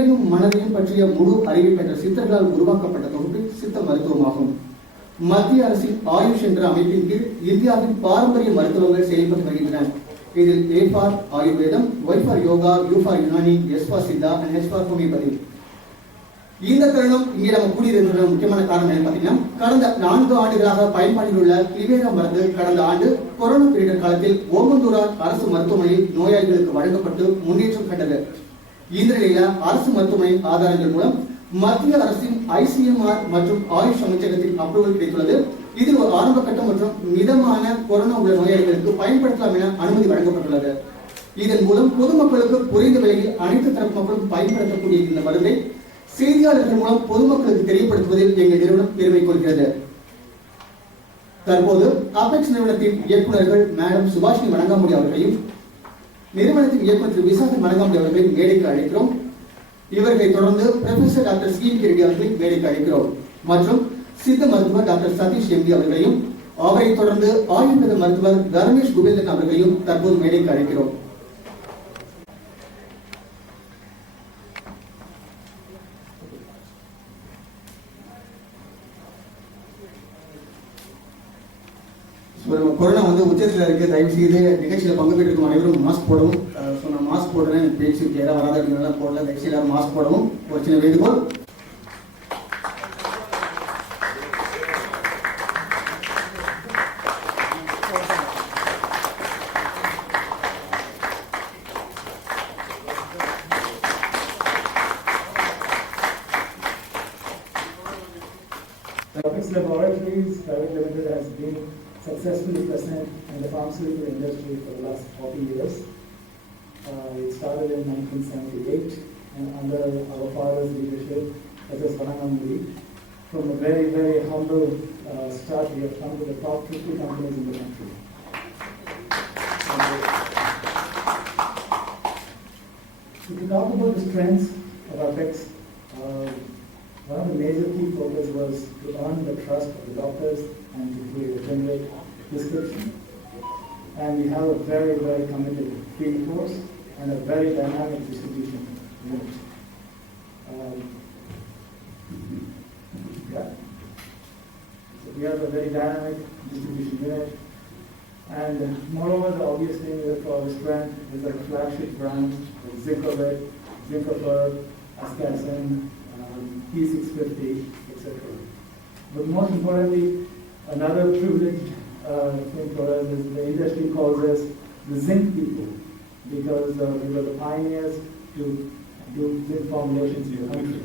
உடலையும் மனதையும் பற்றிய முழு அறிவை பெற்ற சித்தர்களால் உருவாக்கப்பட்ட தொகுப்பு சித்த மருத்துவமாகும். மத்திய அரசின் ஆயுஷ் என்ற அமைப்பின் கீழ் இந்தியாவின் பாரம்பரிய மருத்துவங்கள் செயல்பட்டு வருகின்றன. இதில் A ஃபார் ஆயுர்வேதம், Y for yoga, U for Unani, S for Siddha, H for homeopathy. இந்த தருணம் இங்கே நம்ம கூடியிருக்கிற முக்கியமான காரணம் என்ன பார்த்தீங்கன்னா, கடந்த 4 ஆண்டுகளாக பயன்பாட்டில் உள்ள கிளிவேரா மருந்து கடந்த ஆண்டு கொரோனா பீரியட் காலத்தில் ஓமந்தூரார் அரசு மருத்துவமனையில் நோயாளிகளுக்கு வழங்கப்பட்டு முன்னேற்றம் கண்டது. இந்த நிலையில அரசு மருத்துவமனை ஆதாரங்கள் மூலம் மத்திய அரசின் ICMR மற்றும் ஆயுஷ் அமைச்சகத்தின் அப்ரூவல் கிடைத்துள்ளது. இதில் ஒரு ஆரம்ப கட்டம் மற்றும் மிதமான கொரோனா உள்ள நோயாளிகளுக்கு பயன்படுத்தலாம் என அனுமதி வழங்கப்பட்டுள்ளது. இதன் மூலம் பொதுமக்களுக்கு குறைந்த விலையில் அனைத்து தரப்பு மக்களும் பயன்படுத்தக்கூடிய இந்த மருந்தை செய்தியாளர்கள் மூலம் பொதுமக்களுக்கு தெரியப்படுத்துவதில் எங்கள் நிறுவனம் பெருமை கொள்கிறது. தற்போது அபெக்ஸ் நிறுவனத்தின் இயக்குநர்கள் மேடம் சுபாஷினி வணங்காமுடி அவர்களையும் நிறுவனத்தின் இயக்குநர் திரு விசாகன் வணங்காமுடி அவர்களையும் மேடைக்கு அழைக்கிறோம். இவர்களை தொடர்ந்து ப்ரொஃபசர் டாக்டர் CNK ரெட்டி அவர்களை மேடைக்கு அழைக்கிறோம் மற்றும் சித்த மருத்துவர் டாக்டர் சதீஷ் MD அவர்களையும் அவரை தொடர்ந்து ஆயுர்வேத மருத்துவர் தர்மேஷ் குபேந்திரன் அவர்களையும் தற்போது மேடைக்கு அழைக்கிறோம். கொரோனா உச்சத்தில் இருக்கு. தயவு செய்து நிகழ்ச்சியில் பங்கு பெற்றிருக்கும் அனைவரும் மாஸ்க் போடவும். நான் மாஸ்க் போடுறேன், பேச்சு ஏதாவது வராத அப்படின்னா போடல. தயவு செய்து மாஸ்க் போடவும் ஒரு சின்ன வேண்டுகோள். Apex Laboratories Private Limited has been successfully present in the pharmaceutical industry for the last 40 years. It started in 1978 and under our father's leadership, S.S. Vanangamudi. From a very, very humble start, we have come to the top 50 companies in the country. If we talk about the strengths of Apex, one of the major key focus was to earn the trust of the doctors and to generate prescription. And we have a very, very committed field force and a very dynamic distribution unit. So we have a very dynamic distribution unit. And moreover, the obvious thing for our strength is our flagship brands like Zincovit, Zincofer, Ascasen, P650, etc. But most importantly, another privileged thing for us is the industry calls us the zinc people because we were the pioneers to do zinc formulations in the country.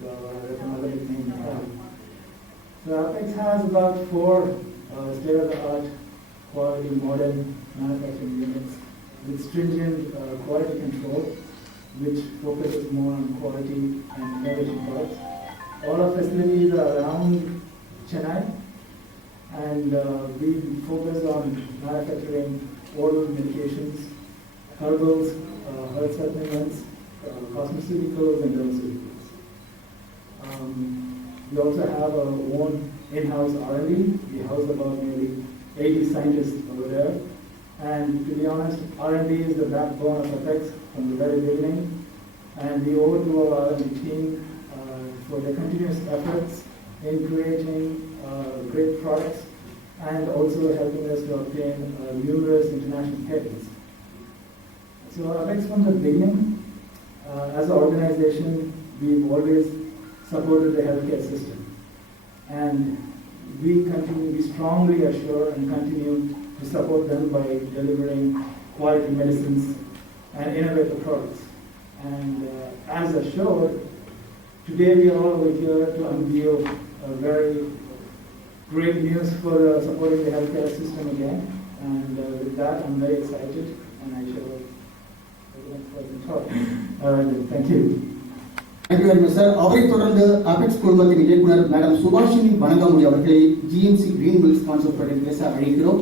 So that's another big name we have. So Apex has about 4 state-of-the-art quality modern manufacturing units with stringent quality control, which focuses more on quality and innovation products. All our facilities are around Chennai, and we focus on manufacturing oral medications, herbals, herb supplements, cosmeceuticals, and dermaceuticals. We also have our own in-house R&D. We house about nearly 80 scientists over there. And to be honest, R&D is the backbone of Apex from the very beginning. And we owe to our R&D team for their continuous efforts in creating great products and also helping us to obtain numerous international patents. So Apex from the beginning, as an organization, we've always supported the healthcare system. And we strongly assure and continue to support them by delivering quality medicines and innovative products. And as assured, today we are all over here to unveil a very great news for supporting the healthcare system again. And with that, I'm very excited, and I shall talk. All right, thank you. Thank you very much, sir. அவரை தொடர்ந்து apex குழுமத்தின் இயக்குனர் madam Subhashini Vanangamudi அவர்களை GMC green mill sponsor product பேச அழைக்கிறோம்.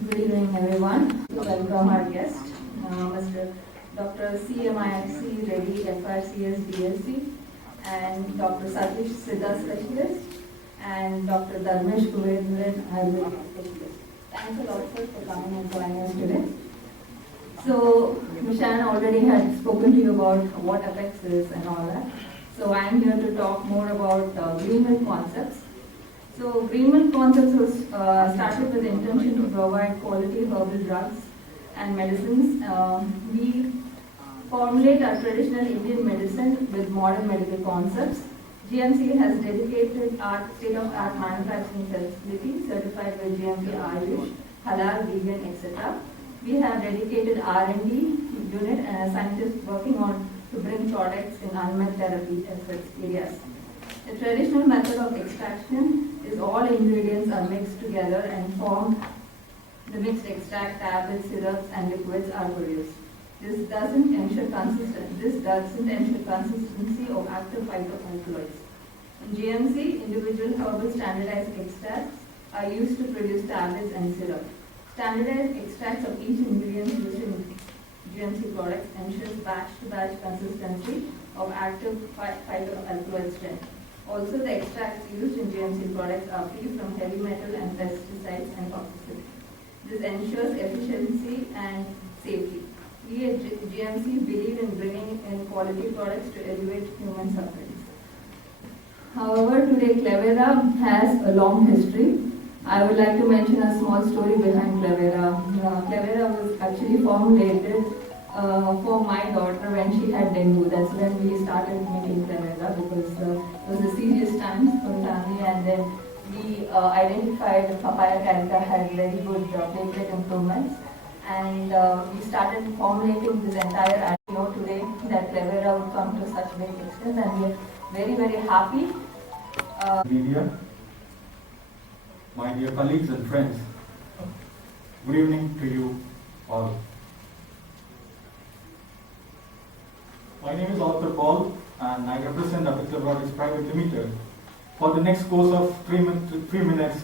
Good evening, everyone. Welcome our guest, Mr. Dr. CMIC Reddy, FRCS DLC, and Dr. Satish Siddha Specialist, and Dr. Dharmesh Kuvendran, Ayurvedic specialist. Thanks a lot, sir, for coming and joining us today. So, Mishan already had spoken to you about what Apex is and all that. So, I am here to talk more about Greenwell Concepts. So, Greenwell Concepts was started with the intention to provide quality herbal drugs and medicines. We formulate our traditional Indian medicine with modern medical concepts. GMC has dedicated state-of-art manufacturing facility certified with GMP Ayush, Halal, Vegan, etc. We have dedicated R&D unit and a scientist working on to bring products in unmet therapy areas. The traditional method of extraction is all ingredients are mixed together and formed. The mixed extract, tablets, syrups, and liquids are produced. This doesn't ensure consistency of active phytoalkaloids. In GMC, individual herbal standardized extracts are used to produce tablets and syrup. Standardized extracts of each ingredient used in GMC products ensures batch-to-batch consistency of active phytoalkaloid strength. Also, the extracts used in GMC products are free from heavy metal and pesticides and toxicity. This ensures efficiency and safety. We at GMC believe in bringing in quality products to elevate human sufferings. However, today Clevera has a long history. I would like to mention a small story behind Clevera. Clevera was actually formulated for my daughter when she had dengue. That's when we started making Clevera because it was a serious times for family, and then we identified papaya carica had very good platelet improvements, and we started formulating this entire today that Clevera would come to such big extent, and we are very, very happy. Media, my dear colleagues and friends, good evening to you all. My name is Arthur Paul and I represent Apex Laboratories Private Limited. For the next course of 3 minutes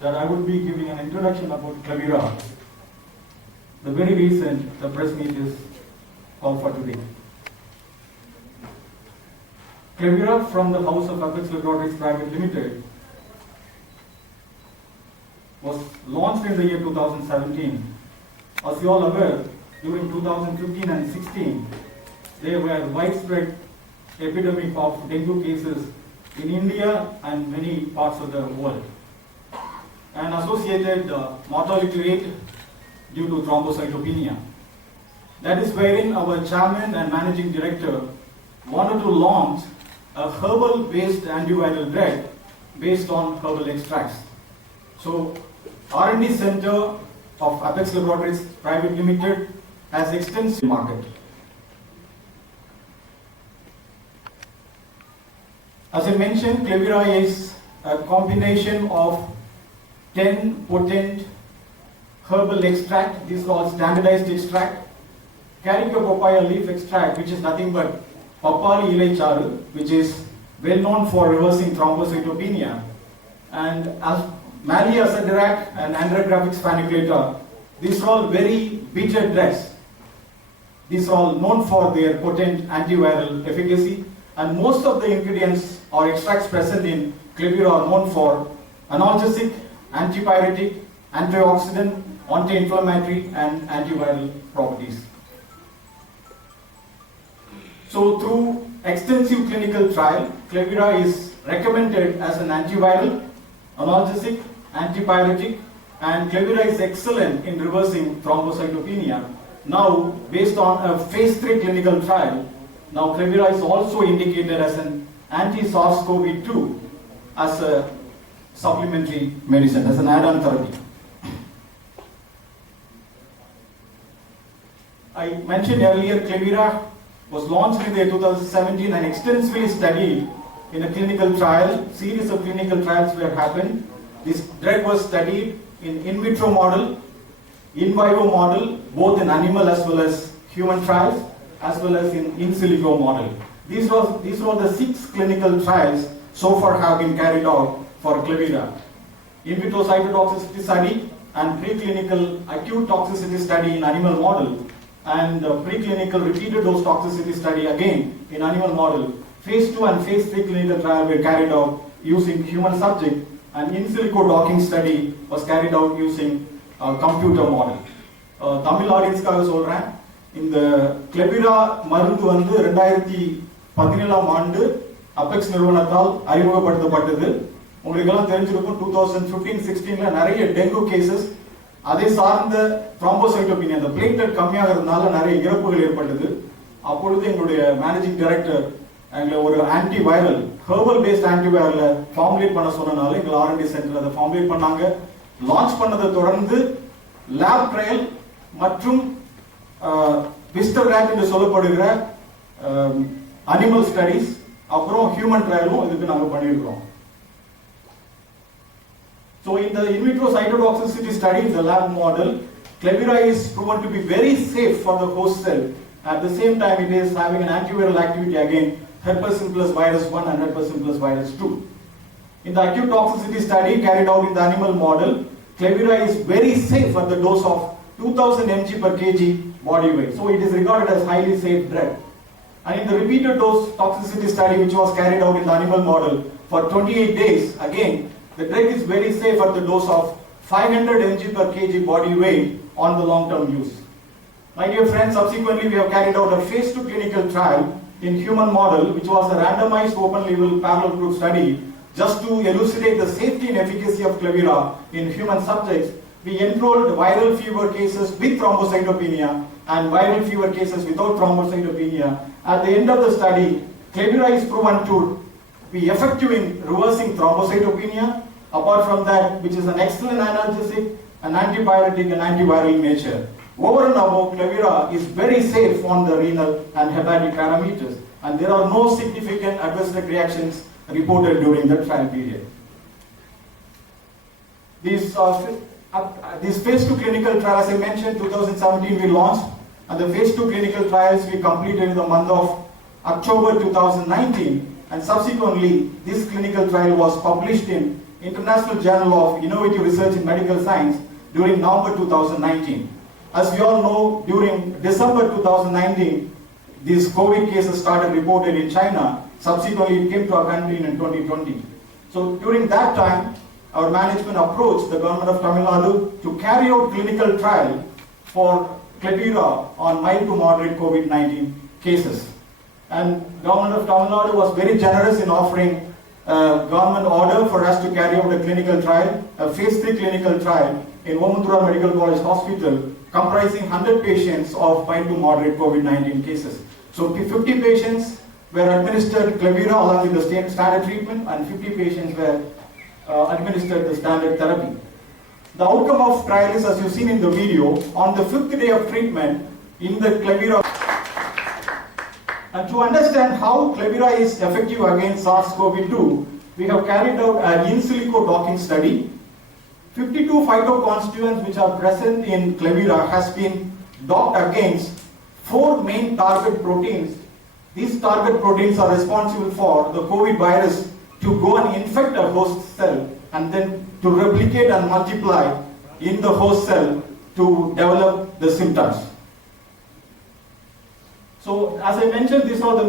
that I would be giving an introduction about Clevera, the very reason the press meet is called for today. Clevera from the house of Apex Laboratories Private Limited was launched in the year 2017. As you all aware, during 2015 and 16, there were widespread epidemic of dengue cases in India and many parts of the world, and associated mortality rate due to thrombocytopenia. That is wherein our chairman and managing director wanted to launch a herbal-based antiviral drug based on herbal extracts. So, R&D Center of Apex Laboratories Private Limited has extensive market. As I mentioned, Clevera is a combination of 10 potent herbal extract. This is called standardized extract. Carica papaya leaf extract, which is nothing but Papali ilai charu, which is well known for reversing thrombocytopenia, and as Malia Sadirac and Andrographis faniculata. These are all very bitter drugs. These are all known for their potent antiviral efficacy, and most of the ingredients or extracts present in Clevera are known for analgesic, antipyretic, antioxidant, anti-inflammatory, and antiviral properties. So, through extensive clinical trial, Clevera is recommended as an antiviral, analgesic, antipyretic, and Clevera is excellent in reversing thrombocytopenia. Now, based on a phase 3 clinical trial, now Clevera is also indicated as an anti-SARS-CoV-2 as a supplementary medicine, as an add-on therapy. I mentioned earlier, Clevera was launched in the year 2017 and extensively studied in a clinical trial. Series of clinical trials were happened. This drug was studied in vitro model, in vivo model, both in animal as well as human trials, as well as in silico model. These were the 6 clinical trials so far have been carried out for Clevera. In vitro cytotoxicity study and preclinical acute toxicity study in animal model, and preclinical repeated dose toxicity study again in animal model. Phase 2 and phase 3 clinical trial were carried out using human subject, and in silico docking study was carried out using a computer model. Tamil audience-காக சொல்றேன், இந்த கிளெபிரா மருந்து வந்து 2017ஆம் ஆண்டு apex நிறுவனத்தால் அறிமுகப்படுத்தப்பட்டது. உங்களுக்கு எல்லாம் தெரிஞ்சிருக்கும் 2015-16ல நிறைய டெங்கு கேசஸ், அதை சார்ந்த த்ரோம்போசைட்டோபினியா, அந்த பிளேட்லெட் கம்மியாக இருந்தனால நிறைய இறப்புகள் ஏற்பட்டது. அப்பொழுது எங்களுடைய மேனேஜிங் டைரக்டர் எங்களை ஒரு anti viral herbal paste anti வைரலை ஃபார்முலேட் பண்ண சொன்னனால எங்கள் R&D சென்டர் அதை ஃபார்முலேட் பண்ணாங்க. லான்ச் பண்ணதை தொடர்ந்து லேப் ட்ரையல் மற்றும் விஸ்டர் ரேட் என்று சொல்லப்படுகிற அனிமல் ஸ்டடிஸ், அப்புறம் ஹியூமன் ட்ரையலும் இதுக்கு நாங்கள் பண்ணியிருக்கிறோம். So in the in vitro cytotoxicity study in the lab model, Klebira is proven to be very safe for the host cell. At the same time, it is having an antiviral activity against herpes simplex virus 1 and herpes simplex virus 2. In the acute toxicity study carried out in the animal model, Klebira is very safe at the dose of 2000 mg per kg body weight. So it is regarded as highly safe drug. And in the repeated dose toxicity study which was carried out in the animal model for 28 days, again, the drug is very safe at the dose of 500 mg per kg body weight on the long-term use. My dear friends, subsequently we have carried out a phase 2 clinical trial in human model, which was a randomized open-label parallel group study just to elucidate the safety and efficacy of Klebira in human subjects. We enrolled viral fever cases with thrombocytopenia and viral fever cases without thrombocytopenia. At the end of the study, Klebira is proven to be effective in reversing thrombocytopenia. Apart from that, which is an excellent analgesic, an antipyretic and antiviral in nature. Over and above, Klebira is very safe on the renal and hepatic parameters, and there are no significant adverse reactions reported during the trial period. This phase 2 clinical trial, as I mentioned, 2017 we launched, and the phase 2 clinical trials we completed in the month of October 2019, and subsequently this clinical trial was published in International Journal of Innovative Research in Medical Science during November 2019. As we all know, during December 2019, these COVID cases started reported in China. Subsequently, it came to our country in 2020. So during that time, our management approached the government of Tamil Nadu to carry out clinical trial for Klebira on mild to moderate COVID-19 cases. And government of Tamil Nadu was very generous in offering government order for us to carry out a clinical trial, a phase 3 clinical trial in Omunthura Medical College Hospital, comprising 100 patients of mild to moderate COVID-19 cases. So 50 patients were administered Klebira along with the standard treatment, and 50 patients were administered the standard therapy. The outcome of trial is, as you've seen in the video, on the 5th day of treatment in the Klebira. And to understand how Klebira is effective against SARS-CoV-2, we have carried out an in silico docking study. 52 phytoconstituents which are present in Klebira has been docked against 4 main target proteins. These target proteins are responsible for the COVID virus to go and infect a host cell and then to replicate and multiply in the host cell to develop the symptoms. So as I mentioned, these are the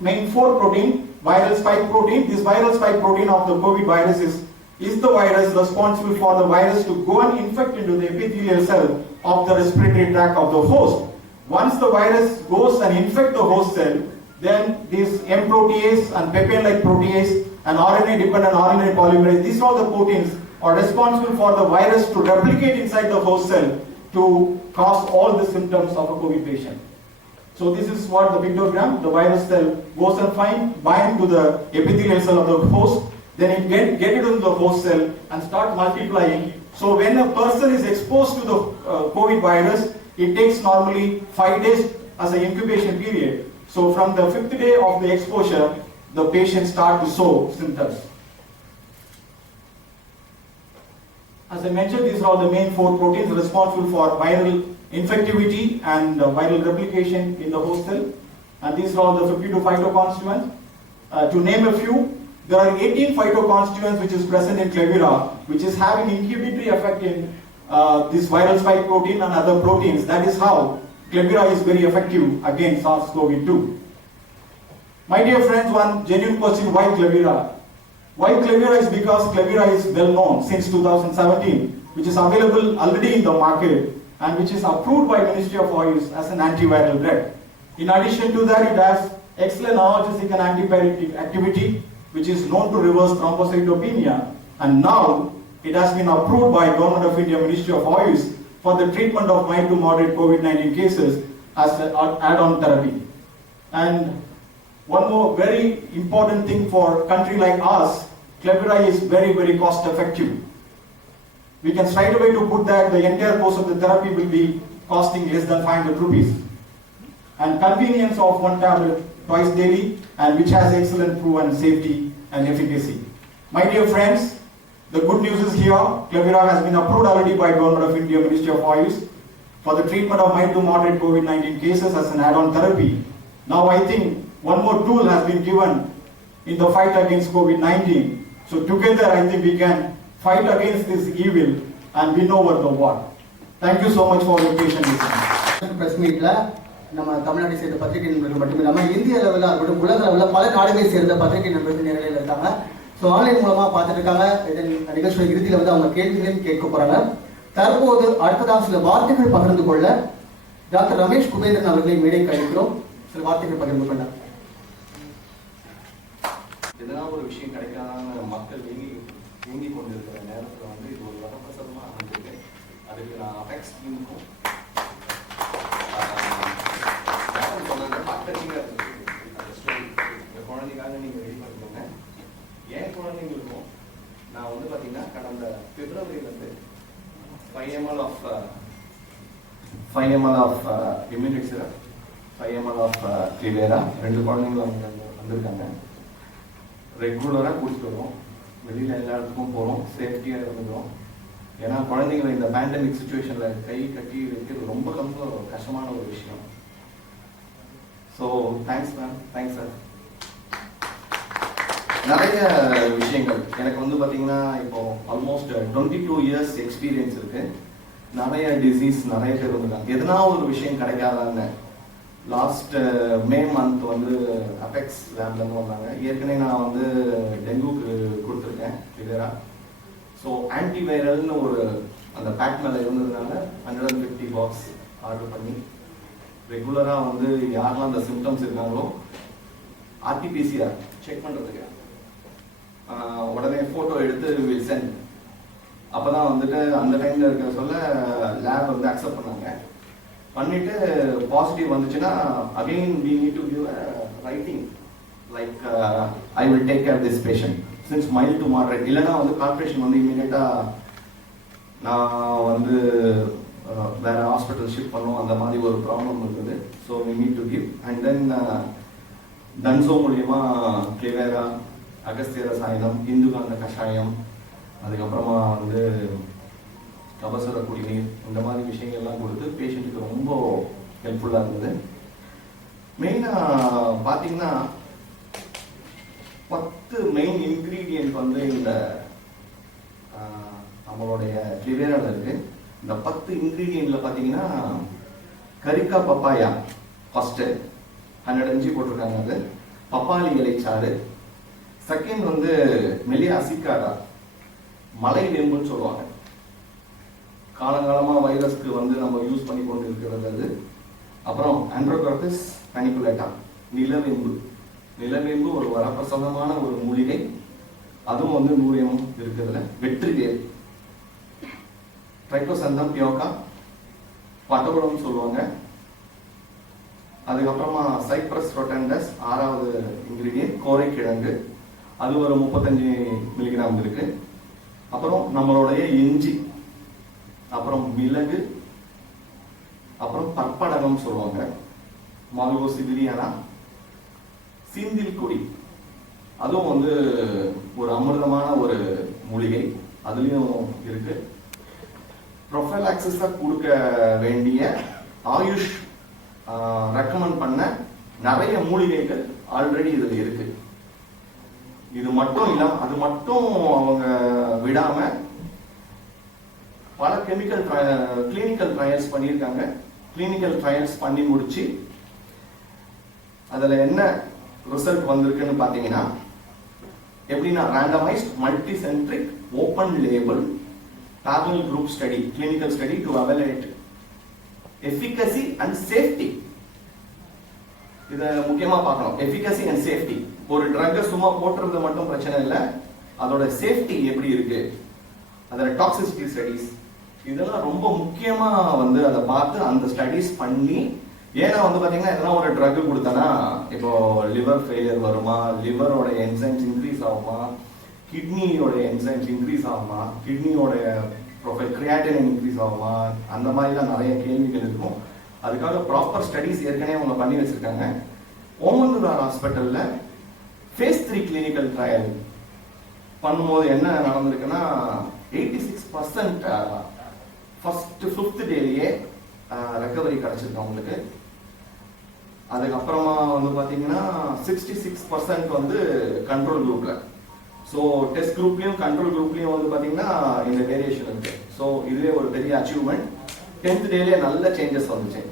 main 4 protein, viral spike protein. This viral spike protein of the COVID virus is the virus responsible for the virus to go and infect into the epithelial cell of the respiratory tract of the host. Once the virus goes and infects the host cell, then these M protease and papain-like protease and RNA-dependent RNA polymerase, these are the proteins are responsible for the virus to replicate inside the host cell to cause all the symptoms of a COVID patient. So this is what the pictogram, the virus cell goes and bind to the epithelial cell of the host, then it get it into the host cell and start multiplying. So when a person is exposed to the COVID virus, it takes normally 5 days as an incubation period. So from the 5th day of the exposure, the patient start to show symptoms. As I mentioned, these are the main 4 proteins responsible for viral infectivity and viral replication in the host cell. And these are all the 52 phytoconstituents. To name a few, there are 18 phytoconstituents which is present in Klebira, which is having inhibitory effect in this viral spike protein and other proteins. That is how Klebira is very effective against SARS-CoV-2. My dear friends, one genuine question, why Klebira? Why Clevira is because Clevira is well known since 2017, which is available already in the market and which is approved by Ministry of Oils as an antiviral drug. In addition to that, it has excellent analgesic and antipyretic activity, which is known to reverse thrombocytopenia, and now it has been approved by Government of India Ministry of Oils for the treatment of mild to moderate COVID-19 cases as an add-on therapy. And one more very important thing for a country like us, Clevira is very, very cost effective. We can straight away to put that the entire course of the therapy will be costing less than 500 rupees. And convenience of one tablet twice daily, and which has excellent proven safety and efficacy. My dear friends, the good news is here, Clevira has been approved already by Government of India Ministry of Oils for the treatment of mild to moderate COVID-19 cases as an add-on therapy. Now I think one more tool has been given in the fight against COVID-19. So together I think we can fight against this evil and win over the war. Thank you so much for your patient listening. Press meet நம்ம தமிழ்நாட்டை சேர்ந்த பத்திரிகை நண்பர்கள் மட்டும் இல்லாமல் இந்திய லெவலில் இருக்கட்டும் உலக லெவலில் பல நாடுகளை சேர்ந்த பத்திரிகை நண்பர்கள் நிலையில் இருக்காங்க. ஸோ ஆன்லைன் மூலமாக பார்த்துட்டு இருக்காங்க. இதன் நிகழ்ச்சியோட இறுதியில் வந்து அவங்க கேள்விகளையும் கேட்க போறாங்க. தற்போது அடுத்ததாக சில வார்த்தைகள் பகிர்ந்து கொள்ள டாக்டர் ரமேஷ் குபேந்திரன் அவர்களை மேடைக்கு அழைக்கிறோம். சில வார்த்தைகள் பகிர்ந்து கொள்ள. எதனா ஒரு விஷயம் கிடைக்காத மக்கள் இயங்கி கொண்டிருக்கிற நேரத்தில் வந்து இது ஒரு வரப்பிரசாதமாக அமைஞ்சிருக்கு. அதுக்கு நான் அபெக்ஸ் டீமுக்கும் சொன்னது பார்த்துட்டீங்க. அந்த ஸ்டோரி இந்த குழந்தைக்காக நீங்கள் ரெடி பண்ணிக்கோங்க. என் குழந்தைங்களுக்கும் நான் வந்து பார்த்தீங்கன்னா கடந்த பிப்ரவரியிலேருந்து 5 ml of Immunit syrup, 5 ml of Clevira 2 குழந்தைங்களும் அவங்க வந்திருக்காங்க. ரெகுலராக கொடுத்துட்டு வரோம். வெளியில் எல்லா இடத்துக்கும் போகிறோம், சேஃப்டியாக இருந்துக்கிறோம். ஏன்னா குழந்தைங்களை இந்த பேண்டமிக் சுச்சுவேஷனில் கை கட்டி வைக்கிறது ரொம்ப கஷ்டமான ஒரு விஷயம். So thanks ma'am, thanks sir. நிறைய விஷயங்கள் எனக்கு வந்து பார்த்தீங்கன்னா இப்போ ஆல்மோஸ்ட் 22 years எக்ஸ்பீரியன்ஸ் இருக்கு. நிறைய டிசீஸ் நிறைய பேர் வந்துருக்காங்க. எதனா ஒரு விஷயம் கிடைக்காதாங்க. லாஸ்ட் மே மந்த் வந்து அபெக்ஸ் லேப்லேருந்து வந்தாங்க. ஏற்கனவே நான் வந்து டெங்குக்கு கொடுத்துருக்கேன் Clevira. ஸோ ஆன்டிவைரல்னு ஒரு அந்த பேக் மேலே இருந்ததுனால 150 பாக்ஸ் ஆர்டர் பண்ணி ரெகுலராக வந்து யாரெல்லாம் அந்த சிம்டம்ஸ் இருக்காங்களோ RT-PCR செக் பண்ணுறதுக்கு உடனே ஃபோட்டோ எடுத்து வில் சென்ட். அப்போ தான் வந்துட்டு அந்த டைமில் இருக்கிற சொல்ல லேப் வந்து அக்செப்ட் பண்ணாங்க. பண்ணிட்டு பாசிட்டிவ் வந்துச்சுன்னா again we need to give a writing like I will take care of this patient since mild to moderate. இல்லைன்னா வந்து கார்பரேஷன் வந்து இமீடியட்டாக நான் வந்து வேற ஹாஸ்பிட்டல் ஷிஃப்ட் பண்ணும், அந்த மாதிரி ஒரு ப்ராப்ளம் இருக்குது. So we need to give and then Dunzo மூலியமா Clevira, அகஸ்திய ரசாயனம், இந்துகாந்த கஷாயம், அதுக்கப்புறமா வந்து கபசுர குடிநீர், இந்த மாதிரி விஷயங்கள்லாம் கொடுத்து பேஷண்ட்டுக்கு ரொம்ப ஹெல்ப்ஃபுல்லாக இருந்தது. மெயினாக பார்த்தீங்கன்னா 10 மெயின் இன்க்ரீடியன்ட் வந்து இந்த நம்மளுடைய Cleviraல இருக்கு. இந்த 10 இன்க்ரீடியன்ட்ல பார்த்தீங்கன்னா கரிக்கா பப்பாயா ஃபர்ஸ்ட் 100 mg போட்டிருக்காங்க. அது பப்பாளி இலைச்சாறு. செகண்ட் வந்து மெலியா அசிகாடா, மலை வேம்புன்னு சொல்லுவாங்க. காலங்காலமாக வைரஸ்க்கு வந்து நம்ம யூஸ் பண்ணி கொண்டு இருக்கிறது அது. அப்புறம் ஆண்ட்ரோகார்பஸ் பனிகுலேட்டா, நிலவேம்பு. நிலவேம்பு ஒரு வரப்பிரசாதமான ஒரு மூலிகை. அதுவும் வந்து 100 ml இருக்குதுல. வெற்றிவேர், ட்ரைகோசந்தம் பியோகா, பட்டகுளம்னு சொல்லுவாங்க. அதுக்கப்புறமா சைப்ரஸ் ரொட்டண்டஸ் 6வது இன்கிரீடியன்ட், கோரைக்கிழங்கு. அது ஒரு 35 mg இருக்கு. அப்புறம் நம்மளுடைய இஞ்சி, அப்புறம் மிளகு, அப்புறம் பற்படகம் சொல்லுவாங்க, மால்கோ சிவிலியானா, சீந்தில் கொடி. அதுவும் வந்து ஒரு அமிர்தமான ஒரு மூலிகை, அதுலேயும் இருக்கு. ப்ரொஃபைலாக்சிஸாக கொடுக்க வேண்டிய ஆயுஷ் ரெக்கமெண்ட் பண்ண நிறைய மூலிகைகள் ஆல்ரெடி இதில் இருக்கு. இது மட்டும் இல்லாமல் அது மட்டும் அவங்க விடாம பல கிளினிக்கல் ட்ரையல்ஸ் பண்ணியிருக்காங்க. கிளினிக்கல் ட்ரையல்ஸ் பண்ணி முடிச்சு அதில் என்ன ரிசல்ட் வந்திருக்குன்னு பார்த்தீங்கன்னா, எப்படின்னா randomized multicentric open label parallel group study clinical study to evaluate efficacy and safety. இத முக்கியமா பார்க்கணும், efficacy and safety. ஒரு ட்ரக்கை சும்மா போட்டுறது மட்டும் பிரச்சனை இல்லை, அதோட சேஃப்டி எப்படி இருக்கு, அதோட டாக்ஸிசிட்டி ஸ்டடிஸ், இதெல்லாம் ரொம்ப முக்கியமா வந்து அதை பார்த்து அந்த ஸ்டடிஸ் பண்ணி. ஏன்னா வந்து பாத்தீங்கன்னா எதனா ஒரு ட்ரக் கொடுத்தனா இப்போ லிவர் ஃபெயிலியர் வருமா, லிவரோட என்சைம்ஸ் இன்க்ரீஸ் ஆகுமா, கிட்னியோட என்சைம்ஸ் இன்க்ரீஸ் ஆகுமா, கிட்னியோட ப்ரொஃபைல் கிரியாட்டினின் இன்க்ரீஸ் ஆகுமா, அந்த மாதிரிலாம் நிறைய கேள்விகள் இருக்கும். அதுக்காக ப்ராப்பர் ஸ்டடிஸ் ஏற்கனவே அவங்க பண்ணி வச்சிருக்காங்க. ஓமந்தூரார் ஹாஸ்பிட்டல்ல ஃபேஸ் 3 கிளினிக்கல் ட்ரையல் பண்ணும்போது என்ன நடந்திருக்குன்னா 86% ஃபர்ஸ்ட் 5th டேலயே ரெக்கவரி கிடைச்சிருக்கு அவங்களுக்கு. அதுக்கப்புறமா வந்து பாத்தீங்கன்னா 66% வந்து கண்ட்ரோல் குரூப்ல. ஸோ டெஸ்ட் குரூப்லயும் கண்ட்ரோல் குரூப்லயும் வந்து பாத்தீங்கன்னா இந்த வேரியேஷன் இருக்கு. ஸோ இதுவே ஒரு பெரிய அச்சீவ்மெண்ட். 10th டேலயே நல்ல சேஞ்சஸ் வந்துச்சு.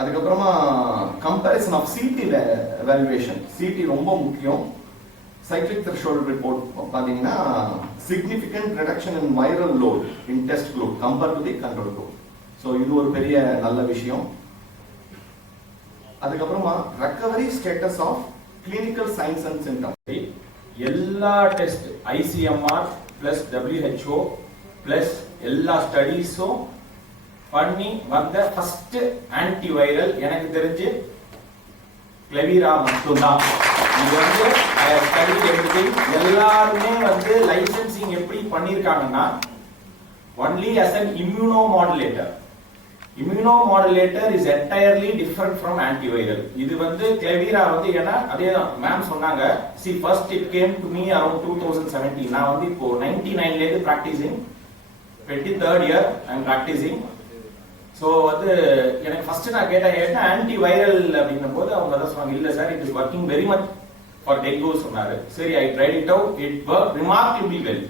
அதுக்கப்புறமா comparison of CT evaluation, CT ரொம்ப முக்கியம். சைக்ளிக் த்ரெஷோல்ட் ரிப்போர்ட் பாத்தீங்கன்னா significant reduction in viral load in test group compare to the control group. So இது ஒரு பெரிய நல்ல விஷயம். அதுக்கப்புறமா recovery status of clinical signs and symptom. எல்லா test ICMR plus WHO plus எல்லா ஸ்டடீஸும் பண்ணி வந்த ஃபர்ஸ்ட் ஆன்டிவைரல் எனக்கு தெரிஞ்சு கிளெவிரா மட்டும்தான். இது வந்து எல்லாருமே வந்து லைசன்சிங் எப்படி பண்ணிருக்காங்கன்னா only as an immunomodulator. Immunomodulator is entirely different from antiviral. இது வந்து கிளெவிரா வந்து ஏன்னா அதேதான் மேம் சொன்னாங்க. see first it came to me around 2017. நான் வந்து இப்போ 99 ல இருந்து practicing 23rd year I am practicing. So வந்து எனக்கு ஃபர்ஸ்ட் நான் கேட்டேன் என்ன ஆன்டிவைரல் அப்படின்னும் போது அவங்க தான் சொன்னாங்க இல்லை sir it is working very much for dengue சொன்னாரு. சரி I tried it out, it work remarkably well.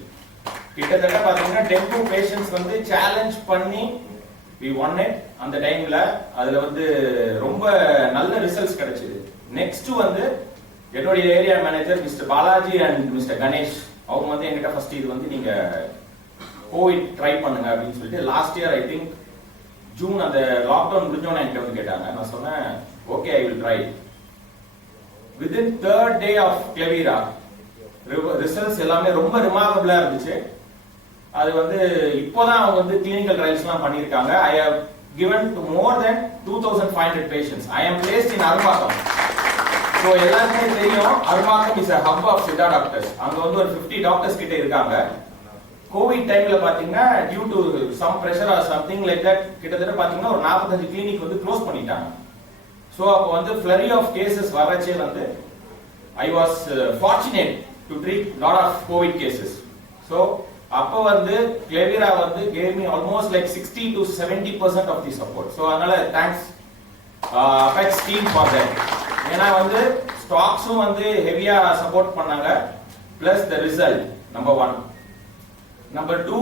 கிட்டத்தட்ட பாத்தீங்கன்னா டெங்கு பேஷண்ட்ஸ் வந்து சேலஞ்ச் பண்ணி we won it அந்த டைம்ல. அதுல வந்து ரொம்ப நல்ல ரிசல்ட்ஸ் கிடைச்சது. நெக்ஸ்ட் வந்து என்னுடைய area manager mister Balaji and mister Ganesh அவங்க வந்து என்கிட்ட ஃபர்ஸ்ட் இது வந்து நீங்க கோவிட் ட்ரை பண்ணுங்க அப்படின்னு சொல்லிட்டு last year I think June அந்த லாக்டவுன் முடிஞ்சோன்னு என்கிட்ட வந்து கேட்டாங்க. நான் சொன்னேன் okay I will try. within 3rd day of Clevira results எல்லாமே ரொம்ப ரிமார்க்கபிளா இருந்துச்சு. அது வந்து இப்போதான் அவங்க வந்து கிளினிக்கல் ட்ரையல்ஸ்லாம் பண்ணியிருக்காங்க. I have given to more than 2500 patients. I am placed in Arumbakkam. So எல்லாருமே தெரியும் Arumbakkam is a hub of Siddha doctors. அங்க வந்து ஒரு 50 டாக்டர்ஸ் கிட்ட இருக்காங்க. கோவிட் டைம்ல பாத்தீங்கன்னா due to some pressure or something like that கிட்டத்தட்ட பாத்தீங்கன்னா ஒரு 45 கிளினிக் வந்து க்ளோஸ் பண்ணிட்டாங்க. ஸோ அப்போ வந்து ஃப்ளரி ஆஃப் கேசஸ் வரச்சே வந்து I was fortunate to treat lot of covid cases. So அப்போ வந்து கிளெவிரா வந்து gave me almost like 60 to 70% of the support. So அதனால thanks Apex team for that. ஏன்னா வந்து ஸ்டாக்ஸும் வந்து ஹெவியா சப்போர்ட் பண்ணாங்க plus the result number 1. Number 2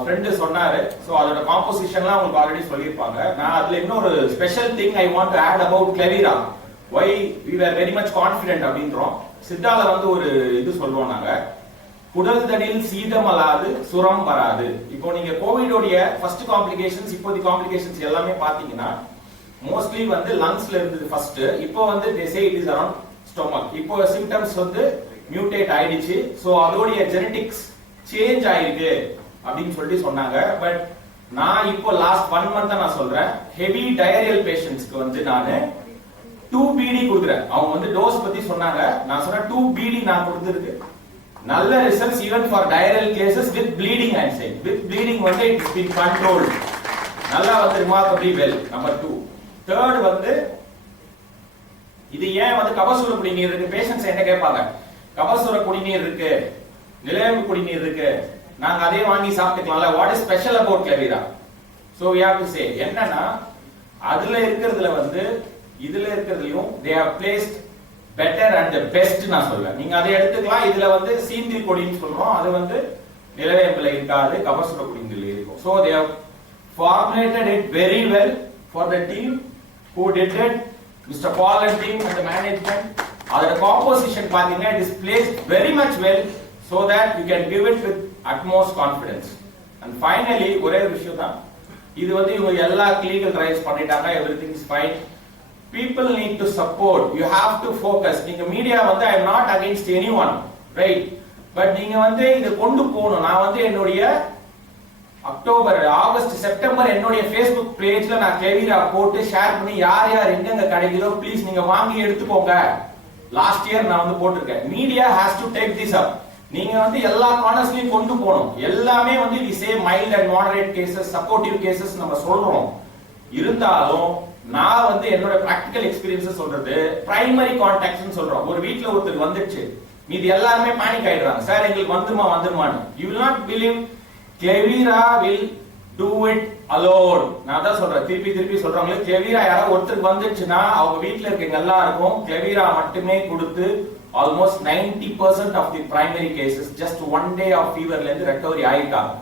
friend சொன்னாரு. ஸோ அதோட காம்போசிஷன்லாம் உங்களுக்கு ஆல்ரெடி சொல்லியிருப்பாங்க. நான் அதுல இன்னொரு special thing I want to add about Clevira why we were very much confident அப்படின்றோம். சித்தால வந்து ஒரு இது சொல்லுவோம் நாங்க, குடல் தடியில் சீதம் அல்லாது சுரம் வராது. இப்போ நீங்க கோவிடோடைய ஃபர்ஸ்ட் காம்ப்ளிகேஷன்ஸ் இப்போதைய காம்ப்ளிகேஷன்ஸ் எல்லாமே பாத்தீங்கன்னா மோஸ்ட்லி வந்து லங்ஸ்ல இருந்தது ஃபர்ஸ்ட். இப்போ வந்து they say it is around stomach. இப்போ சிம்டம்ஸ் வந்து மியூட்டேட் ஆயிடுச்சு. ஸோ அதோடைய ஜெனடிக்ஸ் சேஞ்ச் ஆயிருக்கு அப்படின்னு சொல்லி சொன்னாங்க. பட் நான் இப்போ லாஸ்ட் 1 month நான் சொல்றேன் ஹெவி டயரியல் பேஷண்ட்ஸ்க்கு வந்து நான் 2 BD கொடுக்குறேன். அவங்க வந்து டோஸ் பத்தி சொன்னாங்க. நான் சொன்னேன் 2 BD நான் கொடுத்துருக்கு நல்ல results even for diarrhoeal cases with bleeding. I saying with bleeding வந்து இட்ஸ் பீன் கண்ட்ரோல்ட் நல்லா வந்து ரிமார்க்கபிளி வெல். நம்பர் 2. தேர்ட் வந்து இது ஏன் வந்து கபசுர குடிநீர் இருக்கு பேஷண்ட்ஸ் என்ன கேட்பாங்க, கபசுர குடிநீர் இருக்கு நிலையம்பு குடிநீர் இருக்கு நாங்க அதே வாங்கி சாப்பிட்டுக்கலாம்ல, what is special about Clevira? So we have to say என்னன்னா அதுல இருக்கிறதுல வந்து இதுல இருக்கிறதுலயும் they have placed better and the best நான் சொல்றேன். நீங்க அதை எடுத்துக்கலாம். இதுல வந்து சீந்தில் கொடின்னு சொல்றோம், அது வந்து நிலவேம்புல இருக்காது, கபசுர குடிநீர்ல இருக்கும். so they have formulated it very well for the team who did it, Mr. Paul and team and the management. அதோட காம்போசிஷன் பாத்தீங்கன்னா it is placed very much well so that you can give it with utmost confidence. And finally ஒரே விஷயம் தான், இது வந்து இவங்க எல்லா legal rights பண்ணிட்டாங்க, everything is fine. People need to support, you have to focus. நீங்க மீடியா வந்து I am not against anyone, right? But நீங்க வந்து இத கொண்டு போகணும். நான் வந்து என்னுடைய அக்டோபர், ஆகஸ்ட், செப்டம்பர் என்னுடைய Facebook பேஜ்ல நான் கிளவிரா போட்டு ஷேர் பண்ணி யார் யார் எங்கெங்க கிடைக்குதோ ப்ளீஸ் நீங்க வாங்கி எடுத்துக்கோங்க. லாஸ்ட் இயர் நான் வந்து போட்டிருக்கேன். Media has to take this up. நீங்க வந்து எல்லா கார்னர்ஸ்லயும் கொண்டு போகணும். எல்லாமே வந்து we say mild and moderate cases, supportive cases நம்ம சொல்றோம். இருந்தாலும் நான் வந்து என்னோட பிராக்டிகல் எக்ஸ்பீரியன்ஸ் சொல்றது பிரைமரி கான்டாக்ட்ஸ் சொல்றோம். ஒரு வீட்ல ஒருத்தர் வந்துச்சு, மீதி எல்லாருமே பேனிக் ஆயிடுறாங்க, சார் எங்களுக்கு வந்துருமான்னு. You will not believe கிளவிரா will do it alone. நான் தான் சொல்றேன், திருப்பி சொல்றாங்க, கிளவிரா யாராவது ஒருத்தருக்கு வந்துச்சுன்னா அவங்க வீட்ல இருக்கவங்க எல்லாருக்கும் கிளவிரா மட்டுமே கொடுத்து almost 90% of the primary cases just one day of feverல இருந்து ரெக்கவரி ஆயிட்டாங்க.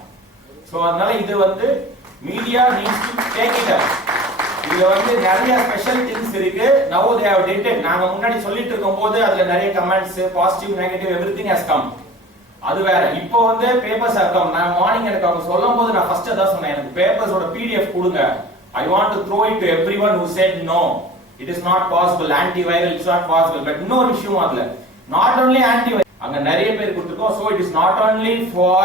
சோ அதனால இது வந்து media needs to take it up. இது வந்து நிறைய ஸ்பெஷல் திங்ஸ் இருக்கு. now they have did it. நாங்க முன்னாடி சொல்லிட்டு இருக்கும்போது அதுல நிறைய comments, positive, negative, everything has come. அது வேற. இப்போ வந்து பேப்பர்ஸ் இருக்கும். நான் மார்னிங் எனக்கு அவங்க சொல்லும்போது நான் ஃபர்ஸ்ட் அதான் சொன்னேன், எனக்கு பேப்பர்ஸோட PDF கொடுங்க. I want to throw it to everyone who said no, it is not possible, antiviral it's not possible. but இன்னொரு விஷயம் அதுல not only antiviral, அங்க நிறைய பேர் கொடுத்திருக்கோம். so it is not only for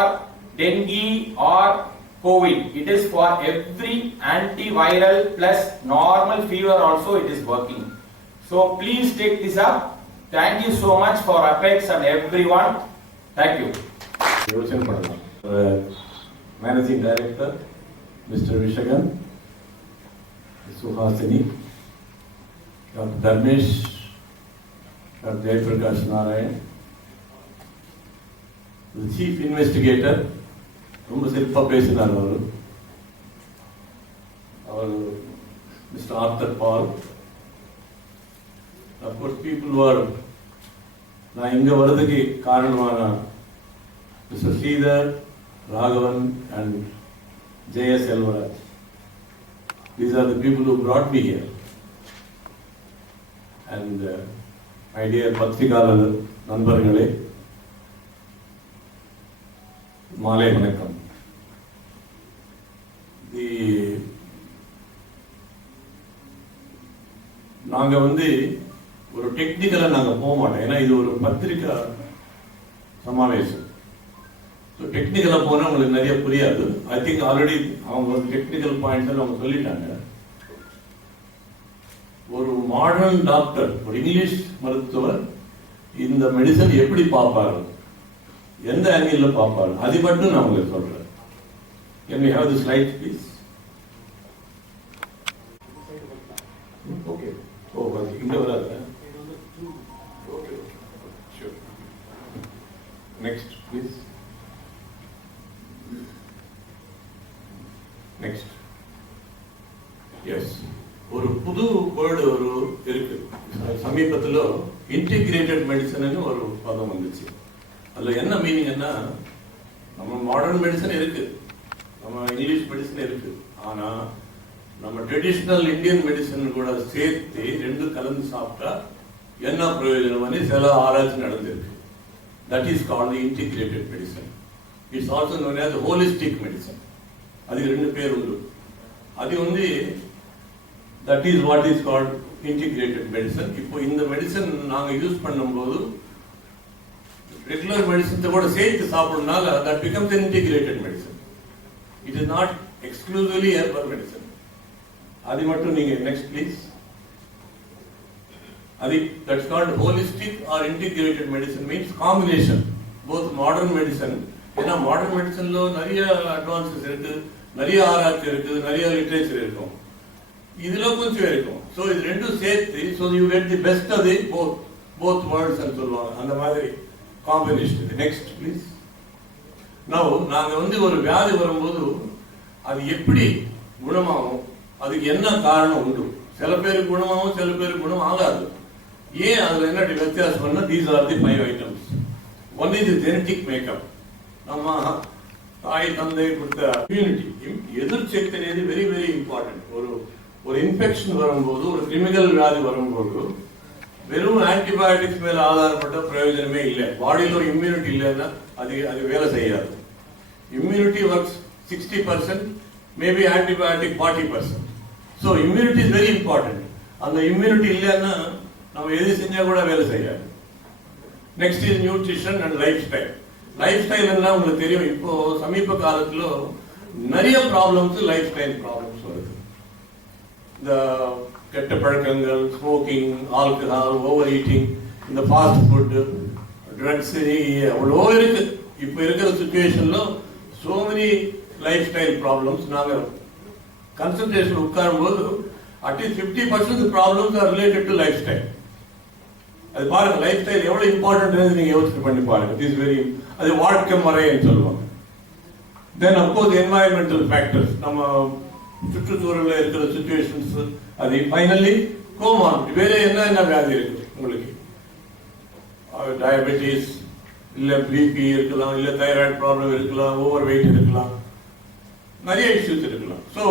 dengue or COVID, it is for every antiviral plus normal fever also it is working. So please take this up. Thank you so much for Apex and everyone. Thank you. Managing Director, Mr. Vishagan, Suhasini, Dr. Dharmesh, Dr. Jaiprakash Narayan, the Chief Investigator, ரொம்ப சிறப்பா பேசினார் அவர் mister Arthur Paul. of course people who are நான் இங்க வரதுக்கு காரணமான mister Sridhar, Raghavan and JS Elvaraj. These are the people who brought me here. And my dear பத்திரிகையாளர் நண்பர்களே, மாலை வணக்கம். நாங்க வந்து ஒரு டெக்னிக்கலா நாங்க போக மாட்டோம், ஏன்னா இது ஒரு பத்திரிகை சமாவேசம். டெக்னிக்கலா போனா உங்களுக்கு நிறைய புரியாது. ஐ திங்க் ஆல்ரெடி அவங்க வந்து டெக்னிக்கல் பாயிண்ட்ஸ் அவங்க சொல்லிட்டாங்க. ஒரு மாடர்ன் டாக்டர், ஒரு இங்கிலீஷ் மருத்துவர் இந்த மெடிசன் எப்படி பார்ப்பாரு, எந்த ஆங்கிள் பார்ப்பாரு, அது மட்டும் நான் உங்களுக்கு சொல்றேன். Can we have the slides please? Okay. Oh, இங்க வராது. Okay. Sure. Next please. Next. Yes. ஒரு புது வேர்டு ஒரு இருக்கு. சமீபத்தில் இன்டிகிரேட்டட் மெடிசன் ஒரு பதம் வந்துச்சு. அதுல என்ன மீனிங்னா, நம்ம மாடர்ன் மெடிசன் இருக்கு, நம்ம இங்கிலீஷ் மெடிசன் இருக்கு, ஆனா நம்ம ட்ரெடிஷனல் இந்தியன் மெடிசன் கூட சேர்த்து ரெண்டு கலந்து சாப்பிட்டா என்ன பிரயோஜனம் சில ஆராய்ச்சி நடந்திருக்கு. That is called integrated medicine. It's also known as holistic medicine. அதுக்கு ரெண்டு பேர் உண்டு. அது வந்து that is what is called integrated medicine. இப்போ இந்த மெடிசன் நாங்க யூஸ் பண்ணும்போது ரெகுலர் மெடிசன் கூட சேர்த்து சாப்பிடுறதுனால that becomes an integrated medicine. It is not exclusively herbal medicine. அது மட்டும் நீங்க next please. அது that's called holistic or integrated medicine means combination both modern medicine. ஏன்னா மாடர்ன் மெடிசன்ல நிறைய அட்வான்சஸ் இருக்கு, நிறைய ஆராய்ச்சி இருக்கு, நிறைய லிட்ரேச்சர் இருக்கும், இதுல கொஞ்சம் இருக்கும். ஸோ இது ரெண்டும் சேர்த்து so you get the best of the both worlds சொல்லுவாங்க, அந்த மாதிரி காம்பினேஷன். Next please. நவ் நாங்க வந்து ஒரு வியாதி வரும்போது அது எப்படி குணமாகும், அதுக்கு என்ன காரணம் உண்டு. சில பேருக்கு குணமாகும், சில பேருக்கு குணம் ஆகாது. ஏன் அதுல என்ன வித்தியாசம் பண்ணா, these are the 5 items. One is genetic makeup. நம்ம தாய் தந்தை கொடுத்த இம்யூனிட்டி, எதிர்சக்தி అనేది வெரி வெரி இம்பார்ட்டன்ட். ஒரு இன்ஃபெக்ஷன் வரும்போது, ஒரு கிரிமினல் வியாதி வரும்போது வெறும் ஆன்டிபயோட்டிக்ஸ் மேல ஆதாரப்பட்ட பிரயோஜனமே இல்லை. பாடியில இம்யூனிட்டி இல்லைன்னா அது வேலை செய்யாது. Immunity works 60%, maybe antibiotic 40%. So immunity is very important. அந்த இம்யூனிட்டி இல்லைன்னா நம்ம எது செஞ்சா கூட வேலை செய்யாது. Next is nutrition and life style. Life ஸ்டைல்னா உங்களுக்கு தெரியும், இப்போ சமீப காலத்துல நிறைய ப்ராப்ளம்ஸ் லைஃப் ஸ்டைல் ப்ராப்ளம்ஸ் வருது. இந்த கெட்ட பழக்கங்கள், ஸ்மோக்கிங், ஆல்கஹால், ஓவர் ஈட்டிங், இந்த ஃபாஸ்ட் ஃபுட், ட்ரக்ஸ், அவ்வளோ இருக்கு. இப்போ இருக்கிற சுச்சுவேஷன்ல so many life style problems. நாங்கள் கன்சல்டேஷன் உட்காரும்போது at least 50% problems are related to life style. அது பாருங்க, லைஃப் ஸ்டைல் எவ்வளவு இம்பார்ட்டன்ட் நீங்க யோசிச்சு பண்ணி பாருங்க. இட் இஸ் வெரி, அது வாழ்க்கை முறைன்னு சொல்லுவாங்க. தென் அப்கோர்ஸ் என்வாயன்மெண்டல் ஃபேக்டர்ஸ், நம்ம சுற்றுச்சூழலில் இருக்கிற சுச்சுவேஷன்ஸ், அது ஃபைனலி கோமார்பிட். வேற என்ன வியாதி இருக்கு உங்களுக்கு? டயபெட்டிஸ், இல்ல பிபி இருக்கலாம், இல்ல தைராய்டு ப்ராப்ளம் இருக்கலாம், ஓவர் வெயிட் இருக்கலாம், நிறைய இஷ்யூஸ் இருக்கலாம். ஸோ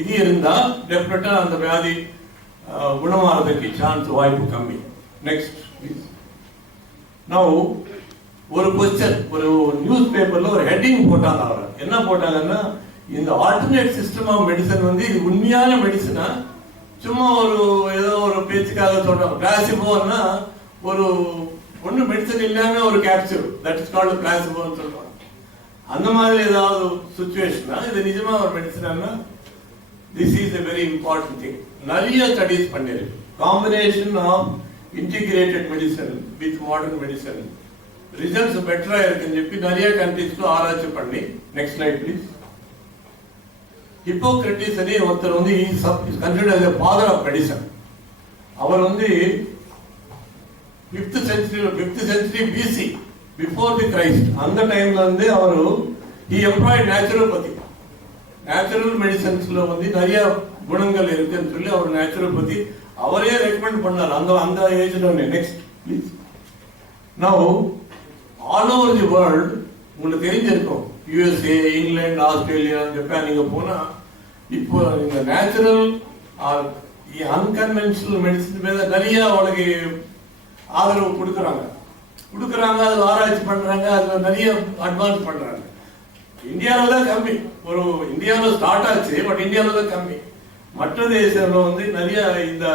இது இருந்தா டெஃபினட்டா அந்த வியாதி குணமாகிறதுக்கு சான்ஸ், வாய்ப்பு கம்மி. நெக்ஸ்ட் நவ் ஒரு கொஸ்டின், ஒரு நியூஸ் பேப்பர்ல ஒரு ஹெட்டிங் போட்டாங்க. அவர் என்ன போட்டாங்கன்னா, இந்த ஆல்டர்னேட் சிஸ்டம் ஆஃப் மெடிசன் வந்து இது உண்மையான மெடிசனா சும்மா ஒரு ஏதோ ஒரு பேச்சுக்காக சொல்றாங்க. பிளாசிபோன்னா ஒரு ஒண்ணு மெடிசன் இல்லாம ஒரு கேப்சூல், தட் இஸ் கால்ட் பிளாசிபோன்னு சொல்றாங்க. அந்த மாதிரி ஏதாவது சுச்சுவேஷனா இது நிஜமா ஒரு மெடிசனா? This is a very important thing. நிறைய ஸ்டடிஸ் பண்ணிருக்கு. Combination of integrated medicine with modern medicine results பெட்டரா இருக்குன்னு சொல்லி நிறைய கண்ட்ரீஸ்க்கு ஆராய்ச்சி பண்ணி. Next slide please. ஹிப்போக்ரட்டிஸ் ஒருத்தர் வந்து is considered as a father of medicine. அவர் வந்து 5th century BC, before the Christ, அந்த டைம்ல வந்து அவர் he employed naturopathy. நேச்சுரல் மெடிசன்ஸ்ல வந்து நிறைய குணங்கள் இருக்குன்னு சொல்லி அவர் நேச்சுரோபதி அவரே ரெக்கமெண்ட் பண்ணார் அந்த ஏஜ்ல. Next please. Now all over the world உங்களுக்கு தெரிஞ்சிருக்கும், USA, இங்கிலாந்து, ஆஸ்திரேலியா, ஜப்பான், நீங்க போனா இப்போ இந்த நேச்சுரல் ஆர் அன்கன்வென்ஷனல் மெடிசன் மேல நிறைய அவளுக்கு ஆதரவு கொடுக்குறாங்க. அதுல ஆராய்ச்சி பண்றாங்க, அதுல நிறைய அட்வான்ஸ் பண்றாங்க. இந்தியாவில தான் கம்மி. ஒரு இந்தியாவில் ஸ்டார்ட் ஆச்சு, பட் இந்தியாவில தான் கம்மி. மற்ற தேசத்துல வந்து நிறைய இந்த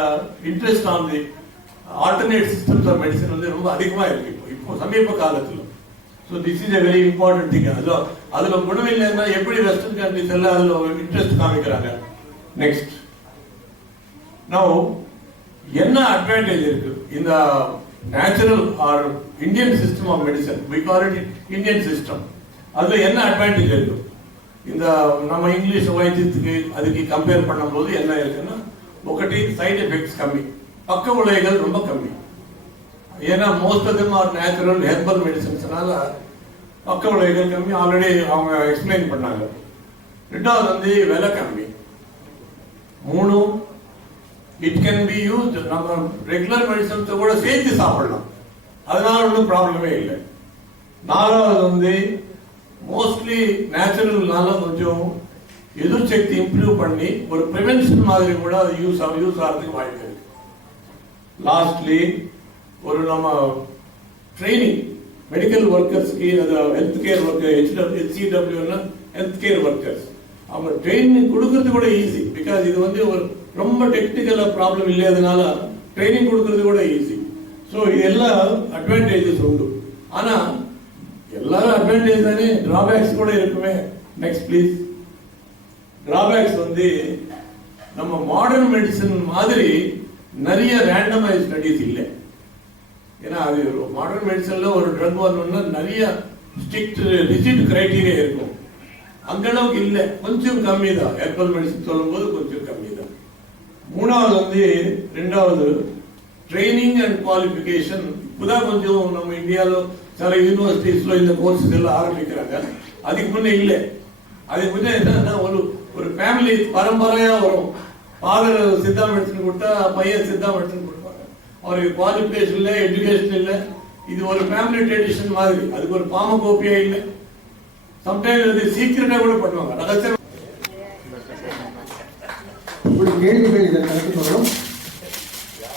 interest on the alternate systems of medicine வந்து ரொம்ப அதிகமா இருக்கு இப்போ சமீப காலத்துல. So this is a very important thing. அதுல குணம் இல்லைன்னா எப்படி வெஸ்டர்ன் கண்ட்ரிஸ் எல்லாம் அதுல இன்ட்ரெஸ்ட் காமிக்கிறாங்க. நெக்ஸ்ட். நவ் என்ன அட்வான்டேஜ் இருக்கு இந்த natural or Indian system of medicine? we call it Indian system. அதுல என்ன அட்வான்டேஜ் இருக்கு? இந்த நம்ம இங்கிலீஷ் வைத்தியத்துக்கு அதுக்கு கம்பேர் பண்ணும்போது என்ன இருக்குன்னா, ఒకటి சைடு எஃபெக்ட்ஸ் கம்மி, பக்க விளைவுகள் ரொம்ப கம்மி. ஏன்னா most of them are natural herbal மெடிசன்ஸ்னால பக்க விளைவுகள் கம்மி. ஆல்ரெடி அவங்க எக்ஸ்பிளைன் பண்ணாங்க. ரெண்டாவது வந்து விலை கம்மி. 3, இட் கேன் பி யூஸ்ட், நம்ம ரெகுலர் மெடிசன்ஸ் கூட சேர்த்து சாப்பிடலாம், அதனால ஒன்றும் ப்ராப்ளமே இல்லை. 4வது வந்து மோஸ்ட்லி நேச்சுரல்னால கொஞ்சம் எதிர்சக்தி இம்ப்ரூவ் பண்ணி ஒரு பிரிவென்ஷன் மாதிரி கூட அது யூஸ் ஆகிறதுக்கு வாய்ப்பு இருக்கு. லாஸ்ட்லி ஒரு நம்ம ட்ரைனிங் மெடிக்கல் ஒர்க்கர்ஸ்க்கு, அது health care worker, HCW health care workers, அவங்க ட்ரைனிங் கொடுக்கறது கூட ஈஸி. பிகாஸ் இது வந்து ஒரு ரொம்ப டெக்னிக்கல் ப்ராப்ளம் இல்லாதனால ட்ரைனிங் கொடுக்கறது கூட ஈஸி. ஸோ இது எல்லாம் அட்வான்டேஜஸ் உண்டு. ஆனா எல்லாரும் அட்வான்டேஜ் தானே, டிராபேக்ஸ் கூட இருக்குமே. Next please. டிராபேக்ஸ் வந்து நம்ம மாடர்ன் மெடிசன் மாதிரி நிறைய ரேண்டமைஸ் ஸ்டடிஸ் இல்லை. ஏன்னா அது மாடர்ன் மெடிசன்ல ஒரு ட்ரக் வரணும்னா நிறைய ஸ்ட்ரிக்ட் ரிஜிட் கிரைட்டீரியா இருக்கும். அந்த அளவுக்கு இல்லை, கொஞ்சம் கம்மி தான். ஹெர்பல் மெடிசன் சொல்லும் போது கொஞ்சம் கம்மி தான். 3வது வந்து ரெண்டாவது ட்ரைனிங் அண்ட் குவாலிஃபிகேஷன். இப்போதான் கொஞ்சம் நம்ம இந்தியாவில் சில யூனிவர்சிட்டிஸ்ல இந்த கோர்ஸஸ் எல்லாம் ஆரம்பிக்கிறாங்க. அதுக்கு முன்னே இல்லை. அதுக்கு முன்னே என்னன்னா ஒரு ஃபேமிலி பரம்பரையா வரும். ஃபாதர் சித்தா மெடிசன் கொடுத்தா பையன் சித்தா மெடிசன் கொடுப்பாங்க. அவருக்கு குவாலிஃபிகேஷன் இல்லை, எஜுகேஷன் இல்லை. இது ஒரு ஃபேமிலி ட்ரெடிஷன் மாதிரி. அதுக்கு ஒரு பாமகோப்பியா இல்லை. சம்டைம்ஸ் அது சீக்கிரட்டா கூட பண்ணுவாங்க, ரகசியம். கேள்விகள் இதற்கு தொடரும். One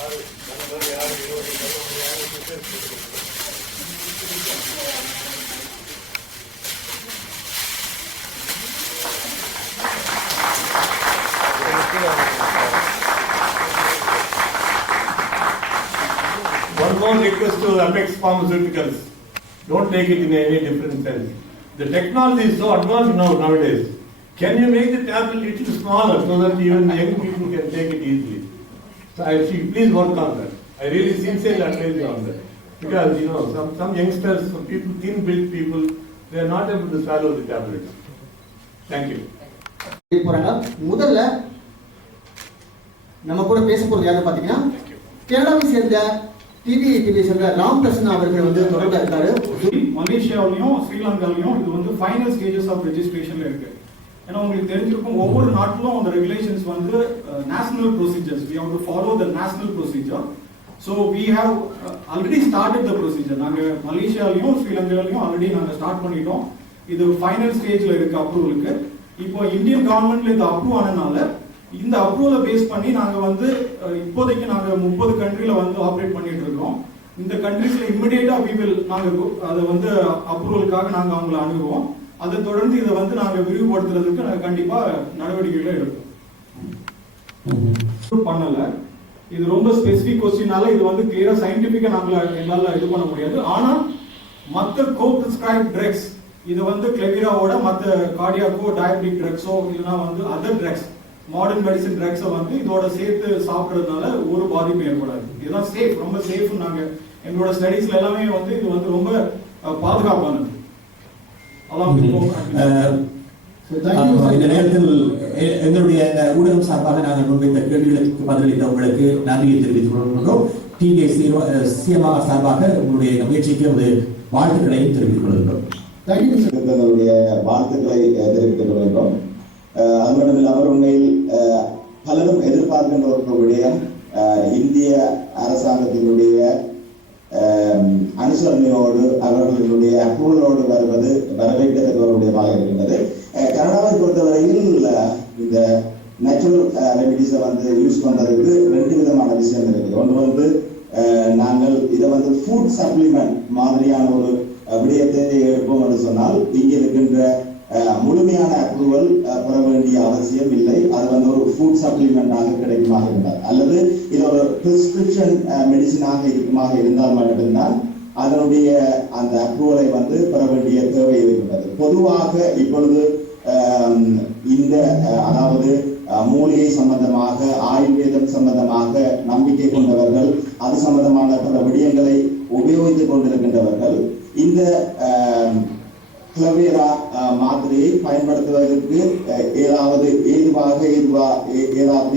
more request to Apex Pharmaceuticals. Don't take it in any different sense. The technology is so advanced nowadays. Can you make the tablet a little smaller so that even young people can take it easily? So please work on that. I really sincerely advise you on that. Because some youngsters, some people, thin-built people, they are not able to swallow the tablets. Thank you. முதல்ல நம்ம கூட பேச போறது யாரு பாத்தீங்கன்னா கனடாவை சேர்ந்த டிவியை சேர்ந்த ராம் பிரசன்னா அவர்கள் வந்து தொடர்பா இருக்காரு. மலேசியாவிலையும் ஸ்ரீலங்காவிலையும் இது வந்து ஃபைனல் ஸ்டேஜஸ் ஆஃப் ரெஜிஸ்ட்ரேஷன்ல இருக்கு. ஏன்னா உங்களுக்கு தெரிஞ்சிருக்கும் ஒவ்வொரு நாட்டிலும் அந்த ரெகுலேஷன்ஸ் வந்து national procedures. we have to follow the national procedure. So we have already started the procedure. நாங்க மலேசியாவிலையும் ஸ்ரீலங்காவிலையும் ஆல்ரெடி நாங்க ஸ்டார்ட் பண்ணிட்டோம். இது ஃபைனல் ஸ்டேஜ்ல இருக்கு அப்ரூவலுக்கு. இப்போ இந்தியன் கவர்மெண்ட்ல இது அப்ரூவ் ஆனனால இந்த அப்ரூவலை பேஸ் பண்ணி நாங்க வந்து இப்போதைக்கு நாங்க 30 கண்ட்ரில வந்து ஆபரேட் பண்ணிட்டு இருக்கோம். இந்த கண்ட்ரிஸ்ல இமிடியேட்டா நாங்க அதை வந்து அப்ரூவலுக்காக நாங்க அவங்களை அணுகுவோம். அதை தொடர்ந்து இதை வந்து நாங்க விரிவுபடுத்துறதுக்கு நாங்க கண்டிப்பா நடவடிக்கைகளை எடுப்போம். பண்ணல இது ரொம்ப ஸ்பெசிபிக் கொஸ்டினால இது வந்து கிளியரா சயின்டிபிக்கா எங்களால இது பண்ண முடியாது. ஆனா மத்த கோ பிரிஸ்கிரைப் ட்ரக்ஸ் இது வந்து கிளெவிராவோட மத்த கார்டியாக்கோ டயபெட்டிக் ட்ரக்ஸோ இல்லைன்னா வந்து அதர் ட்ரக்ஸ் மாடர்ன் மெடிசன் ட்ரக்ஸை வந்து இதோட சேர்த்து சாப்பிட்றதுனால ஒரு பாதிப்பும் ஏற்படாது. இதுதான் சேஃப், ரொம்ப சேஃப். நாங்க எங்களோட ஸ்டடீஸ்ல எல்லாமே வந்து இது வந்து ரொம்ப பாதுகாப்பானது. இந்த நேரத்தில் எங்களுடைய ஊடகம் சார்பாக நாங்கள் முன்வைத்த கேள்விகளுக்கு பதிலளித்த உங்களுக்கு நன்றியை தெரிவித்துக் கொள்கின்றோம். சிஎம்ஆர் சார்பாக உங்களுடைய முயற்சிக்கு வாழ்த்துக்களையும் தெரிவித்துக் கொள்கின்றோம். வாழ்த்துக்களை தெரிவித்துக் கொள்கின்றோம். அது மட்டும் இல்லாமல் உண்மையில் பலரும் எதிர்பார்க்கின்ற ஒரு விடயம் இந்திய அரசாங்கத்தினுடைய அனுசரணையோடு அவர்களுடைய அப்ரூவலோடு வருவது வரவேற்கத்தக்க ஒரு விடயமாக இருக்கின்றது. கனடாவை பொறுத்தவரையில் இந்த நேச்சுரல் ரெமிடிஸை வந்து யூஸ் பண்றதுக்கு 2 விதமான விஷயம் இருக்குது. ஒன்று வந்து நாங்கள் இதை வந்து ஃபுட் சப்ளிமெண்ட் மாதிரியான ஒரு விடயத்தை எடுப்போம் என்று சொன்னால் இங்கே இருக்கின்ற முழுமையான அப்ரூவல் பெற வேண்டிய அவசியம் இல்லை. அது வந்து ஒரு ஃபுட் சப்ளிமெண்டாக கிடைக்குமாக இருந்தால் அல்லது இது ஒரு பிரிஸ்கிரிப்ஷன் மெடிசினாக இருக்குமாக இருந்தால் மட்டும்தான் அதனுடைய அந்த அப்ரூவலை வந்து பெற வேண்டிய தேவை இருக்கின்றது. பொதுவாக இப்பொழுது இந்த அதாவது மூலிகை சம்பந்தமாக ஆயுர்வேதம் சம்பந்தமாக நம்பிக்கை கொண்டவர்கள் அது சம்பந்தமான பல விடயங்களை உபயோகித்துக் கொண்டிருக்கின்றவர்கள் இந்த கிளவேரா மாத்திரையை பயன்படுத்துவதற்கு ஏதாவது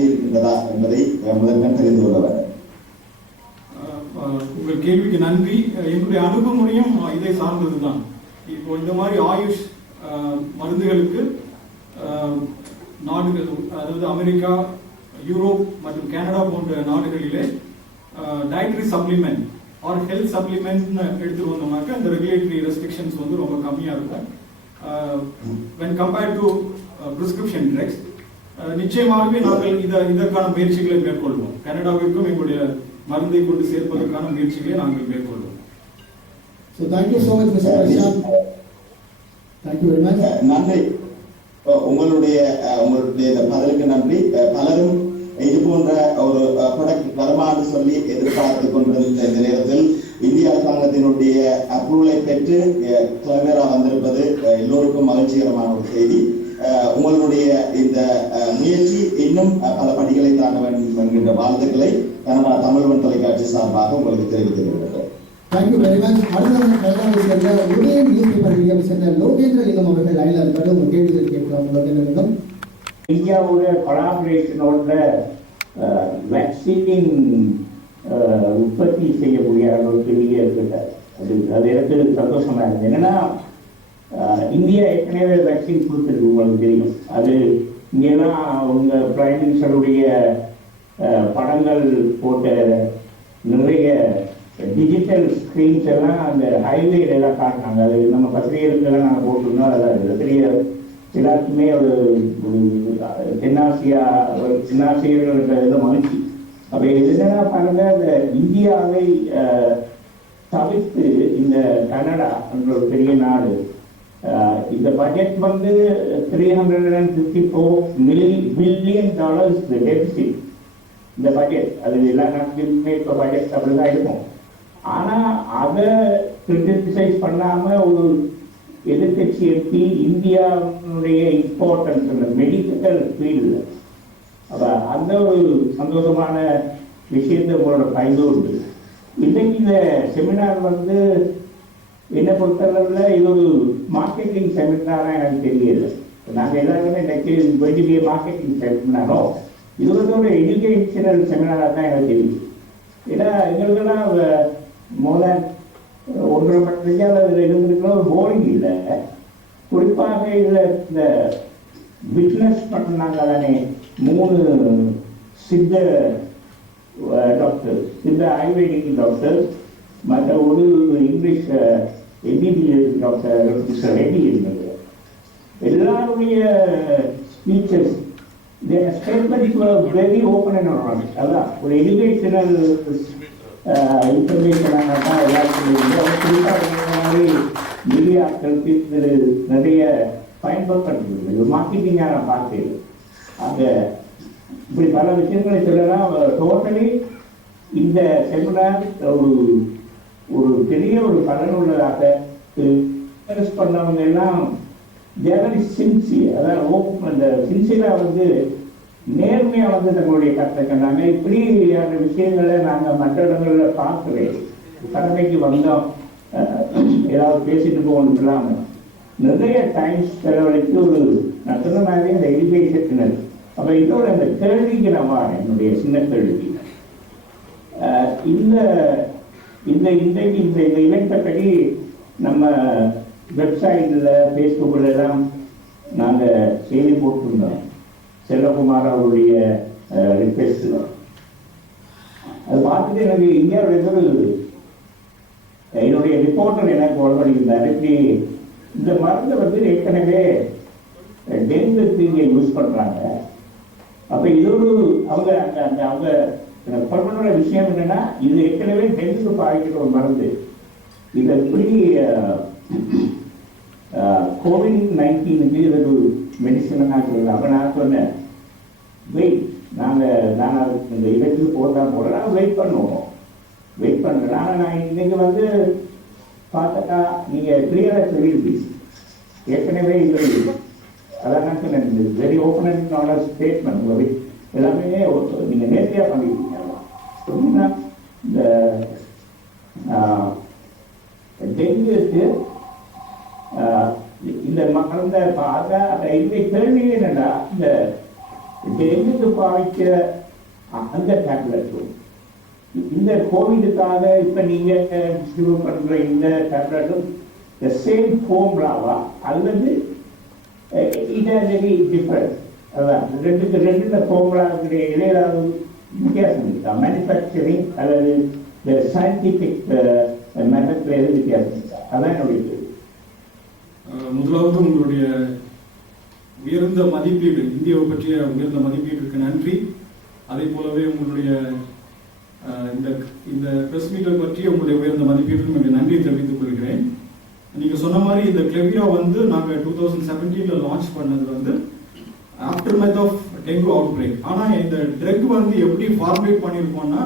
இருக்கின்றதா என்பதை முதற்கண் தெரிந்து கொள்ள வேண்டும். உங்கள் கேள்விக்கு நன்றி. என்னுடைய அணுகுமுறையும் இதை சார்ந்ததுதான். இப்போ இந்த மாதிரி ஆயுஷ் மருந்துகளுக்கு நாடுகள், அதாவது அமெரிக்கா, யூரோப் மற்றும் கனடா போன்ற நாடுகளிலே dietary supplement or health supplement எடுத்துட்டு வந்தோம்னாக்கா இந்த ரெகுலேட்டரி ரெஸ்ட்ரிக்ஷன்ஸ் வந்து ரொம்ப கம்மியா இருக்கும். when compared to prescription drugs, நிச்சயமாகவே நாங்கள் இதற்கான முயற்சிகளை மேற்கொள்வோம். கனடாவிற்கும் எங்களுடைய மருந்தை கொண்டு சேர்ப்பதற்கான முயற்சிகளை நாங்கள் மேற்கொள்வோம். So thank you so much, Mr. Prashant. Thank you very much. நன்றி. உங்களுடைய இந்த பதிலுக்கு நன்றி. பலரும் இது போன்ற ஒரு ப்ராடக்ட் வருமானு சொல்லி எதிர்பார்த்து கொண்டிருந்த இந்த நேரத்தில் இந்திய அரசாங்கத்தினுடைய அப்ரூவலை பெற்று கிளவேரா வந்திருப்பது எல்லோருக்கும் மகிழ்ச்சிகரமான ஒரு செய்தி. உங்களுடைய இந்த முயற்சி இன்னும் பல படிகளை தாண்ட வேண்டும் என்கின்ற வாழ்த்துக்களை கனடா தமிழ்வன் தொலைக்காட்சி சார்பாக உங்களுக்கு தெரிவித்துக் கொள்கிறேன். Thank you very much. அடுத்த கனடாவை சேர்ந்த உதயன் நியூஸ் பேப்பர் மீடியாவை சேர்ந்த லோகேந்திரலிங்கம் அவர்கள் லைனில் இருக்காரு. உங்க கேள்விகள் கேட்கலாம். லோகேந்திரலிங்கம். இந்தியாவோட கொலாபரேஷனோட வேக்சின் உற்பத்தி செய்யக்கூடிய ஒரு பெரிய இருக்கின்றார். அது எனக்கு சந்தோஷமா இருந்தது. என்னன்னா இந்தியா ஏற்கனவே வேக்சின் கொடுத்துருக்கு, உங்களுக்கு தெரியும். அது இங்கெல்லாம் உங்க பிரைம் மினிஸ்டருடைய படங்கள் போட்ட நிறைய டிஜிட்டல் ஸ்கிரீன்ஸ் எல்லாம் அந்த ஹைவேல எல்லாம் காட்டினாங்க. அது நம்ம பத்திரிகைகளுக்கெல்லாம் நாங்கள் போட்டிருந்தோம். அதில் பெரிய எல்லாருக்குமே ஒரு தென்னாசியர்கள் மகிழ்ச்சி. அப்ப என்னன்னா பாருங்க, இந்த இந்தியாவை தவிர்த்து இந்த கனடா என்ற ஒரு பெரிய நாடு, இந்த பட்ஜெட் வந்து $354 பில்லியன் டெபிசிட். இந்த பட்ஜெட் அது எல்லா நாட்டிலுமே இப்போ பட்ஜெட் அப்படிதான் இருக்கும். ஆனா அதை கிரிட்டிசைஸ் பண்ணாம ஒரு எதிர்கட்சி எப்படி இந்தியாவுடைய இம்பார்ட்டன்ஸ் இந்த மெடிக்கல் ஃபீல்டு, அப்ப அந்த ஒரு சந்தோஷமான விஷயத்தை உங்களோட பகிர்ந்து. இன்னைக்கு இந்த செமினார் வந்து என்னை பொறுத்தளவில் இது ஒரு மார்க்கெட்டிங் செமினாரா எனக்கு தெரியல. நாங்கள் எல்லாருமே இன்னைக்கு வெளியே மார்க்கெட்டிங் செமினாரோ, இது வந்து ஒரு எஜுகேஷனல் செமினாராக தான் எனக்கு தெரியும். ஏன்னா எங்களுக்கெல்லாம் மோதல் 1.5 மணி நேரம் அதில் இருந்துருக்கணும், போரிங் இல்லை. குறிப்பாக இதில் இந்த பிஸ்னஸ் பண்ணாங்க தானே 3 சித்த டாக்டர், சித்த ஆயுர்வேதிக் டாக்டர், மற்ற ஒரு இங்கிலீஷ் எம்பிபிஎஸ் டாக்டர் ரெட்டி இருந்தது. எல்லாருடைய speeches statements very open and honest. அதான் ஒரு எஜுகேஷனல் இன்ஃபர்மேஷனாக தான் எல்லாருக்கும். குறிப்பாக மாதிரி மீடியாக்களுக்கு இது நிறைய பயன்படுத்தப்படுகிறது. மார்க்கெட்டிங்காக நான் பார்த்தேன். அங்க இப்படி பல விஷயங்களை சொல்லலாம். டோட்டலி இந்த செமினார் ஒரு பெரிய ஒரு பலனுள்ளதாக பண்ணவங்க எல்லாம் ஜெனரலி சின்சியர், அதாவது அந்த சின்சியரா வந்து நேர்மையா வந்து தங்களுடைய கருத்தை கண்டாங்க. இப்படியான விஷயங்களை நாங்கள் மற்ற இடங்களில் பார்க்கிறேன். கடமைக்கு வந்தோம், ஏதாவது பேசிட்டு போகணும் இல்லாம நிறைய டைம்ஸ் செலவழித்து ஒரு நான் சொன்ன மாதிரி அந்த எஜுகேஷன். அப்ப இதோட அந்த கேள்விக்கு நான் வரேன், என்னுடைய சின்ன கேள்வி. இந்த இன்றைக்கு இந்த இவெண்ட்டை பற்றி நம்ம வெப்சைட்டில் ஃபேஸ்புக்கில் எல்லாம் நாங்கள் செய்தி போட்டிருந்தோம். செல்வகுமார் அவருடைய ரிக்வெஸ்ட் அது பார்த்துட்டு எனக்கு இந்தியாவுடைய என்னுடைய ரிப்போர்ட்டர் எனக்கு உடம்படிக்கிறார். இப்படி இந்த மருந்தை வந்து ஏற்கனவே டெங்குக்கு இங்கே யூஸ் பண்ணுறாங்க. அப்போ இது ஒரு அவங்க அவங்க பண்ண விஷயம் என்னன்னா, இது ஏற்கனவே டெங்குக்கு பாதிக்கிற ஒரு மருந்து. இதை எப்படி COVID-19க்கு இது ஒரு மெடிசன் நான் சொல்லுவேன். அப்போ நான் சொன்னேன், வெயிட், நான் இந்த இடத்துக்கு போடுறேன், வெயிட் பண்ணுவோம், வெயிட் பண்ணுறேன். ஆனால் நான் இன்னைக்கு வந்து பார்த்தா நீங்கள் கிளியராக சொல்லியிருக்கீங்க. ஏற்கனவே இது அதான் நான் சொன்னேன், very open and honest statement. உங்கள் எல்லாமே நீங்கள் நேர்த்தியாக பண்ணியிருக்கீங்க. இந்த டெங்குக்கு இந்த மருந்தை பார்த்தா இந்த கேள்வி என்னன்னா, இந்த டெங்குக்கு பாவிக்க அந்த டேப்லெட்டும் இந்த கோவிடுக்காக இப்ப நீங்க டிஸ்ட்ரிபியூட் பண்ற இந்த டேப்லெட்டும் the same formula அல்லது it has any difference? அதான் ரெண்டு ஃபார்முலாவுக்கு ஏதாவது வித்தியாசம் இருக்கா? மேனுஃபேக்சரிங் அல்லது சயின்டிபிக் மெத்தட்ல எது வித்தியாசம் இருக்கா? அதான் என்னுடைய கேள்வி. முதலாவது உங்களுடைய உயர்ந்த மதிப்பீடு, இந்தியாவை பற்றிய உயர்ந்த மதிப்பீடுக்கு நன்றி. அதே போலவே உங்களுடைய இந்த பிரஸ் மீட்டை பற்றிய உங்களுடைய உயர்ந்த மதிப்பீட்டுக்கு உங்களுக்கு நன்றி தெரிவித்துக் கொள்கிறேன். நீங்க சொன்ன மாதிரி இந்த கிளெவிரா வந்து நாங்க 2017 லான்ச் பண்ணது வந்து aftermath of dengue outbreak. ஆனா இந்த ட்ரக் வந்து எப்படி ஃபார்முலேட் பண்ணிருக்கோம்னா,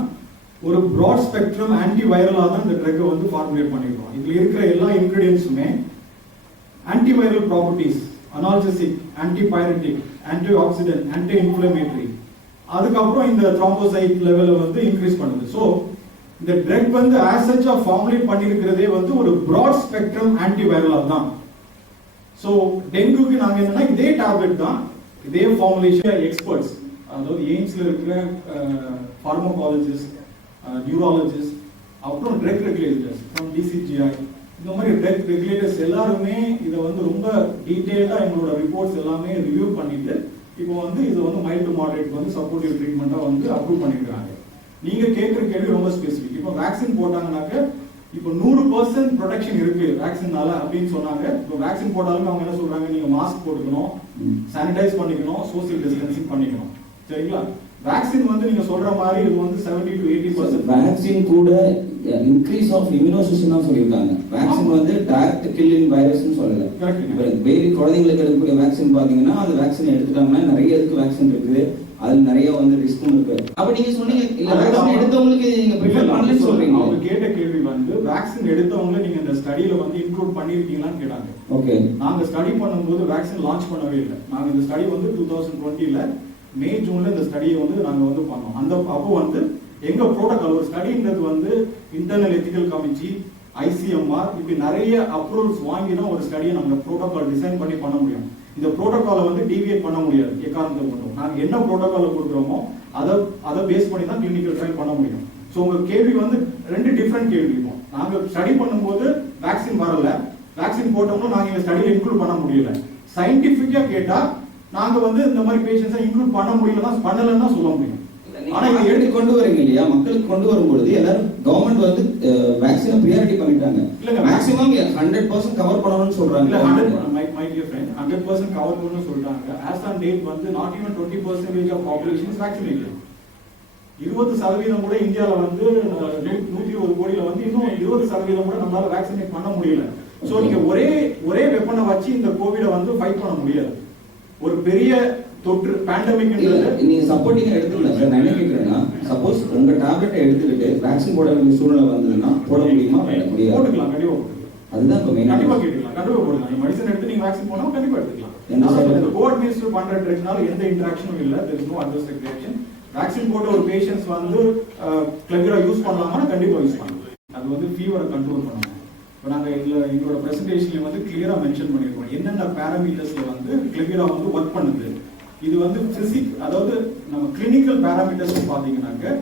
ஒரு ப்ராட் ஸ்பெக்ட்ரம் ஆன்டி வைரலா தான் இந்த ட்ரக்கை வந்து ஃபார்முலேட் பண்ணிருக்கோம். இதுல இருக்கிற எல்லா இன்கிரீடியன்ஸுமே antiviral properties, analgesic, antipyretic, antioxidant, anti inflammatory, அதுக்கப்புறம் இந்த த்ரோம்போசைட் லெவலை வந்து இன்க்ரீஸ் பண்ணுது. ஸோ இந்த ட்ரக் வந்து ஆஸ் சச் ஃபார்முலேட் பண்ணிருக்கிறதே வந்து ஒரு ப்ராட் ஸ்பெக்ட்ரம் ஆன்டிவைரலா தான். ஸோ டெங்குக்கு நாங்க என்னன்னா இதே டேப்லெட் தான், இதே ஃபார்முலேஷன் எக்ஸ்பர்ட்ஸ், அதாவது எய்ம்ஸ்ல இருக்கிற ஃபார்மகாலஜிஸ்ட், நியூராலஜிஸ்ட், அப்புறம் ட்ரக் ரெகுலேட்டர்ஸ் ஃப்ரம் டிசிஜிஐ, இந்த மாதிரி ட்ரக் ரெகுலேட்டர்ஸ் எல்லாருமே இதை வந்து ரொம்ப டீடைல்டா எங்களோட ரிப்போர்ட்ஸ் எல்லாமே ரிவ்யூ பண்ணிட்டு இப்போ வந்து இது வந்து மைல்ட் டு மாடரேட் வந்து சப்போர்ட்டிவ் ட்ரீட்மெண்டா வந்து அப்ரூவ் பண்ணிருக்காங்க. நீங்க கேட்கிற கேள்வி ரொம்ப ஸ்பெசிபிக். இப்போ வேக்சின் போட்டாங்கன்னாக்க இப்போ 100% ப்ரொடெக்ஷன் இருக்கு வேக்சினால அப்படின்னு சொன்னாங்க. இப்போ வேக்சின் போட்டாலுமே அவங்க என்ன சொல்றாங்க, நீங்க மாஸ்க் போட்டுக்கணும், சானிடைஸ் பண்ணிக்கணும், சோசியல் டிஸ்டன்சிங் பண்ணிக்கணும், சரிங்களா? வேக்சின் வந்து நீங்க சொல்ற மாதிரி இது வந்து 70 to 80%. வேக்சின் கூட இன்க்ரீஸ் ஆஃப் இம்யூனோசிஸ்டம் தான் சொல்லியிருக்காங்க. வேக்சின் வந்து டைரக்ட் கில்லிங் வைரஸ்னு சொல்லல. பேபி குழந்தைங்களுக்கு எடுக்கக்கூடிய வேக்சின் பாத்தீங்கன்னா அந்த வேக்சின் எடுத்துட்டாங்கன்னா நிறைய வேக்சின் இருக்குது, அதுல நிறைய வந்து ரிஸ்க்கும் இருக்கு. அப்ப நீங்க சொன்னீங்க வேக்சின் எடுத்தவங்களுக்கு நீங்க ப்ரிஃபர் பண்ணலன்னு சொல்றீங்க. அவங்க கேட்ட கேள்வி வந்து வேக்சின் எடுத்தவங்க நீங்க இந்த ஸ்டடியில வந்து இன்க்ளூட் பண்ணிருக்கீங்களான்னு கேட்டாங்க. ஓகே, நாங்க ஸ்டடி பண்ணும்போது வேக்சின் லான்ச் பண்ணவே இல்லை. நாங்க இந்த ஸ்டடி வந்து 2020ல மே ஜூன்ல இந்த ஸ்டடியை வந்து நாங்க வந்து பண்ணோம். அந்த அப்போ வந்து எங்க புரோட்டோகால் ஒரு ஸ்டடின்றது வந்து இன்டர்னல் எத்திக்கல் கமிட்டி, ICMR இப்படி நிறைய அப்ரூவல்ஸ் வாங்கி தான் ஒரு ஸ்டடியை நம்ம புரோட்டோகால் டிசைன் பண்ணி பண்ண முடியும். இந்த புரோட்டோகாலை வந்து டீவியேட் பண்ண முடியாது எக்காரணத்தை கொண்டும். நாங்க என்ன புரோட்டோகாலை கொடுக்குறோமோ அதை பேஸ் பண்ணி தான் கிளினிக்கல் ட்ரையல் பண்ண முடியும். ஸோ உங்க கேள்வி வந்து ரெண்டு டிஃப்ரெண்ட் கேள்வி இருக்கும். நாங்க ஸ்டடி பண்ணும்போது வேக்சின் வரல, வேக்சின் போட்டோம்னா நாங்க இந்த ஸ்டடியை இன்க்ளூட் பண்ண முடியல. சயின்டிபிக்கா கேட்டா நாங்க வந்து இந்த மாதிரி பேஷண்ட்ஸை இன்க்ளூட் பண்ண முடியலன்னா பண்ணலன்னு தான் சொல்ல முடியும். ஆனா இதை எடுத்து கொண்டு வரீங்க இல்லையா, மக்களுக்கு கொண்டு வரும்பொழுது எல்லாரும் கவர்மெண்ட் வந்து வேக்சினை பிரியாரிட்டி பண்ணிட்டாங்க. மேக்ஸிமம் 100% கவர் பண்ணணும்னு சொல்றாங்க. இல்ல 100% கவர் பண்ணணும்னு சொல்றாங்க. ஆஸ் ஆன் டேட் வந்து not even 20% of population is vaccinated. 20% கூட இந்தியால வந்து 120 கோடியில வந்து இன்னும் 20% கூட நம்மளால வேக்சினேட் பண்ண முடியல. சோ நீங்க ஒரே வெப்பனை வச்சு இந்த கோவிட வந்து ஃபைட் பண்ண முடியாது. ஒரு பெரிய தொற்று பேண்டமிக் நீங்க சப்போர்ட்டிங்கா எடுத்துக்கலாம் சார். நான் என்ன கேக்குறேன்னா, சப்போஸ் உங்க டேப்லெட்டை எடுத்துக்கிட்டு வேக்சின் போட வேண்டிய சூழ்நிலை வந்ததுன்னா போட முடியுமா? முடியாது. போட்டுக்கலாம், கண்டிப்பா அதுதான் இப்போ மெயின். கண்டிப்பா கேட்கலாம், கண்டிப்பா போடலாம். மெடிசன் எடுத்து நீங்க வேக்சின் போனா கண்டிப்பா எடுத்துக்கலாம். இந்த கோஆர்டினேஷன் பண்ற ட்ரக்னால எந்த இன்டராக்ஷனும் இல்ல, there is no adverse reaction. Vaccine போட்ட ஒரு பேஷண்ட்ஸ் வந்து கிளவிரா யூஸ் பண்ணலாமா? கண்டிப்பா யூஸ் பண்ணலாம். அது வந்து ஃபீவரை கண்ட்ரோல் பண்ணணும். இப்போ நாங்க எங்களோட பிரசன்டேஷன்ல வந்து கிளியரா மென்ஷன் பண்ணிருக்கோம் என்னென்ன பாராமீட்டர்ஸ்ல வந்து கிளவிரா வந்து ஒர்க் பண்ணுது. இது வந்து அதாவது நம்ம கிளினிக்கல் பாராமீட்டர்ஸ் பாத்தீங்கன்னாக்க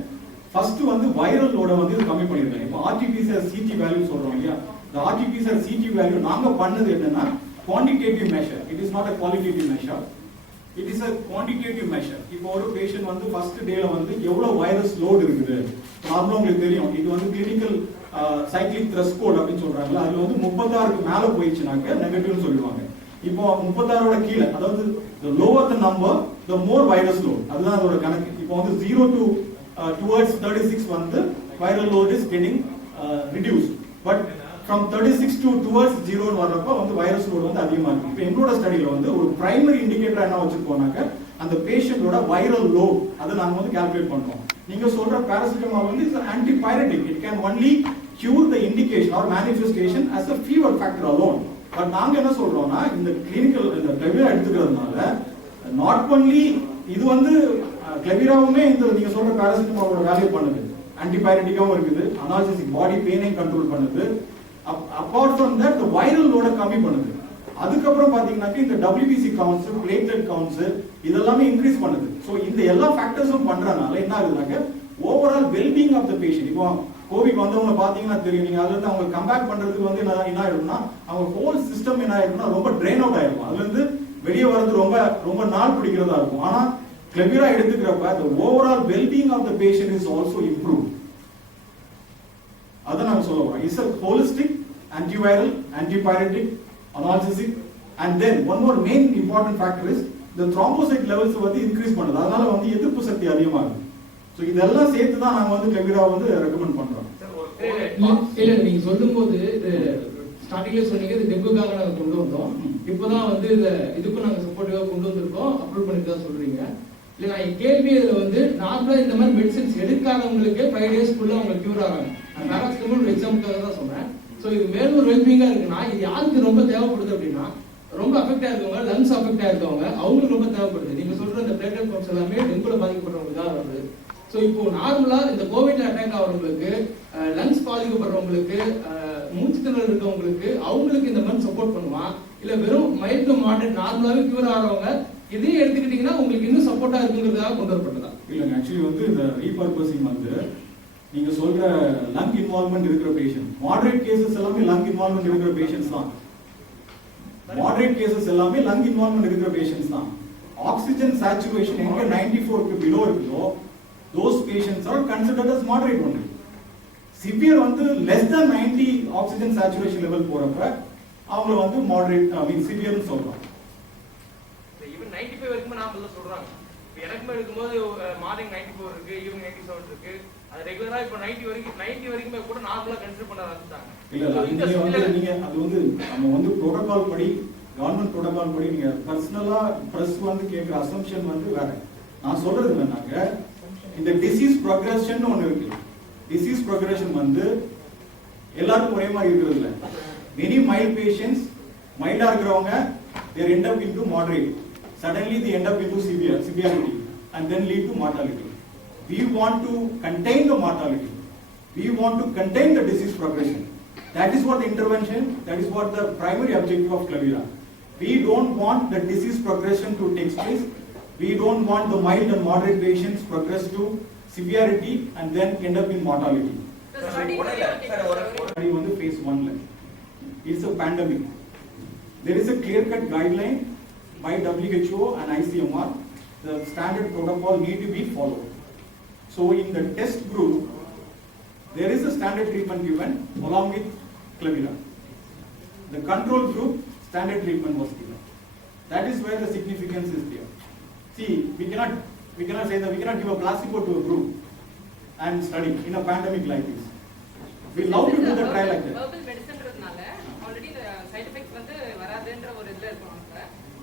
ஃபர்ஸ்ட் வந்து வைரல் லோட வந்து இது கம்மி பண்ணிருக்காங்க. இப்போ RT-PCR CT வேல்யூ சொல்றோம் இல்லையா, இந்த RT-PCR CT வேல்யூ நாங்க பண்ணது என்னன்னா quantitative measure. It is not a qualitative measure, it is a quantitative measure. இப்போ ஒரு பேஷண்ட் வந்து ஃபர்ஸ்ட் டேல வந்து எவ்வளவு வைரஸ் லோட் இருக்குது நார்மலா உங்களுக்கு தெரியும். இது வந்து கிளினிக்கல் சைக்ளிக் த்ரெஷ்ஹோல்ட் அப்படின்னு சொல்றாங்க. அதுல வந்து 36க்கு மேல போயிடுச்சுனாக்க நெகட்டிவ்னு சொல்லுவாங்க. இப்போ 36ஓட கீழே, அதாவது the lower the number the more virus load, அதுதான் அதோட கணக்கு. இப்போ வந்து 0 to towards 36 வந்து viral load is getting reduced, but from 36 to towards 0 வரப்ப வந்து virus load வந்து அதிகமா இருக்கு. இப்போ எங்களோட ஸ்டடியில வந்து ஒரு பிரைமரி இண்டிகேட்டர் என்ன வச்சிருக்கோம்னாக்க அந்த பேஷண்டோட viral load அதை நாங்க வந்து கால்குலேட் பண்றோம். நீங்க சொல்ற paracetamol வந்து is antipyretic, it can only cure the indication or manifestation as a fever factor alone. But நாங்க என்ன சொல்றோம்னா இந்த கிளினிக்கல் இந்த கிளவிரா எடுத்துக்கிறதுனால நாட் ஒன்லி இது வந்து கிளவிராவுமே இந்த நீங்க சொல்ற பாராசிட்டமாலோட வேலையை பண்ணுது, ஆன்டிபயோட்டிக்காவும் இருக்குது, அனால்ஜெசிக் பாடி பெயினை கண்ட்ரோல் பண்ணுது. அப்பார்ட் ஃப்ரம் தட் இந்த வைரல் லோட கம்மி பண்ணுது. அதுக்கப்புறம் பாத்தீங்கன்னா இந்த WBC கவுண்ட்ஸ், பிளேட்லெட் கவுண்ட்ஸ் இதெல்லாமே இன்க்ரீஸ் பண்ணுது. ஸோ இந்த எல்லா ஃபேக்டர்ஸும் பண்றதுனால என்ன ஆகுதுனாக்க overall wellbeing of the patient. இப்போ கோவிட் வந்தவங்க பாத்தீங்கன்னா தெரியும், நீங்க அதுல இருந்து அவங்க கம்பேக் பண்றதுக்கு வந்து என்ன ஆயிடும்னா அவங்க ஹோல் சிஸ்டம் என்ன ஆயிருக்கும்னா ரொம்ப ட்ரெயின் அவுட் ஆயிருக்கும். அதுல இருந்து வெளியே வரது ரொம்ப நாள் பிடிக்கிறதா இருக்கும். ஆனா கிளவிரா எடுத்துக்கிறப்ப the overall well-being of the patient is also improved. அத நாங்க சொல்ல வரோம். It's a holistic antiviral, antipyretic, analgesic, and then one more main important factor is the thrombocyte levels வந்து இன்க்ரீஸ் பண்ணுது. அதனால வந்து எதிர்ப்பு சக்தி அதிகமாகுது. சோ இதெல்லாம் சேர்த்து தான் நாங்க வந்து கிளவிரா வந்து ரெக்கமெண்ட் பண்றோம். இல்ல நீங்க சொல்லும்போது ஸ்டார்டிங்ல சொன்னீங்க இது டெங்குக்காக நாங்க கொண்டு வந்தோம், இப்பதான் வந்து இதுக்கும் நாங்க சப்போர்ட்டிவா கொண்டு வந்திருக்கோம், அப்ரூவ் பண்ணிட்டு தான் சொல்றீங்க. இல்ல நான் கேள்வி இதுல வந்து நார்மலா இந்த மாதிரி மெடிசின்ஸ் எடுக்காதவங்களுக்கு 5 டேஸ்க்குள்ள அவங்க கியூர் ஆகிறாங்க. நான் பேராசிட்டமால் ஒரு எக்ஸாம்பிளுக்காக தான் சொன்னேன். ஸோ இது மேலும் வெல்பிங்கா இருக்குன்னா இது யாருக்கு ரொம்ப தேவைப்படுது அப்படின்னா ரொம்ப அஃபெக்ட் ஆயிருக்கவங்க, லங்ஸ் அஃபெக்ட் ஆயிருக்கவங்க அவங்களுக்கு ரொம்ப தேவைப்படுது. நீங்க சொல்ற இந்த பிளேட்லெட் கவுண்ட்ஸ் எல்லாமே டெங்குல பாதிக்கப்படுறவங்களுக்காக வருது. ஸோ இப்போ நார்மலா இந்த கோவிட்ல அட்டாக் ஆகிறவங்களுக்கு, லங்ஸ் பாதிக்கப்படுறவங்களுக்கு, மூச்சு திணறல் இருக்கவங்களுக்கு அவங்களுக்கு இந்த மாதிரி சப்போர்ட் பண்ணுவான் இல்ல வெறும் மைல்ட் டு மாடரேட் நார்மலாவே கியூர் ஆகிறவங்க இதையும் எடுத்துக்கிட்டீங்கன்னா உங்களுக்கு இன்னும் சப்போர்ட்டா இருக்குங்கிறதுக்காக கொண்டு வரப்பட்டதா? இல்லைங்க, ஆக்சுவலி வந்து இந்த ரீபர்பஸிங் வந்து நீங்க சொல்ற லங் இன்வால்வ்மெண்ட் இருக்கிற பேஷண்ட், மாடரேட் கேசஸ் எல்லாமே லங் இன்வால்வ்மெண்ட் இருக்கிற பேஷண்ட்ஸ் தான். மாடரேட் கேசஸ் எல்லாமே லங் இன்வால்வ்மெண்ட் இருக்கிற பேஷண்ட்ஸ் தான். ஆக்சிஜன் சேச்சுரேஷன் எங்க 94க்கு பிலோ இருக்குதோ those patients are considered as moderate only. Severe வந்து less than 90 oxygen saturation level போறப்ப அவங்க வந்து moderate severe னு சொல்றோம். even 95 வரைக்கும் நாம சொல்றாங்க. எனக்குமே இருக்கும்போது மார்னிங் 94 இருக்கு, ஈவினிங் 97 இருக்கு. அது ரெகுலரா இப்போ 90 வரைக்குமே கூட நார்மலா கன்சிடர் பண்ண ஆரம்பிச்சாங்க. நீங்க அது வந்து நம்ம வந்து புரோட்டோகால் படி, கவர்மெண்ட் புரோட்டோகால் படி நீங்க பர்சனலா பிரஸ் வந்து கேட்கிற அசம்ப்ஷன் வந்து வேற. நான் சொல்றது என்னன்னாக்க இந்த டிசீஸ் ப்ரோக்ரஷன் ஒன்று இருக்கு. டிசீஸ் ப்ரோக்ரஷன் வந்து எல்லாருக்கும் ஒரே மாதிரி இருக்கிறது இல்லை. மெனி மைல்ட் பேஷண்ட்ஸ், மைல்டா இருக்கிறவங்க they end up into moderate, suddenly they end up into severity and then lead to mortality. We want to contain the mortality, we want to contain the disease progression. That is what the intervention, that is what the primary objective of Clavira. We don't want the disease progression to take place. We don't want the mild and moderate patients progress to severity and then end up in mortality. Study வந்து phase 1 la. It's a pandemic. There is a clear-cut guideline by WHO and ICMR. The standard protocol need to be followed. So in the test group, there is a standard treatment given along with Clavira. The control group, standard treatment was given. That is where the significance is there. See, we cannot say that we cannot give a placebo to a group and study in a pandemic like this. We love to do the trial like that. Herbal medicineன்றதுனால already the side effects வந்து வராதுன்ற ஒரு இதுல இருப்பாங்க.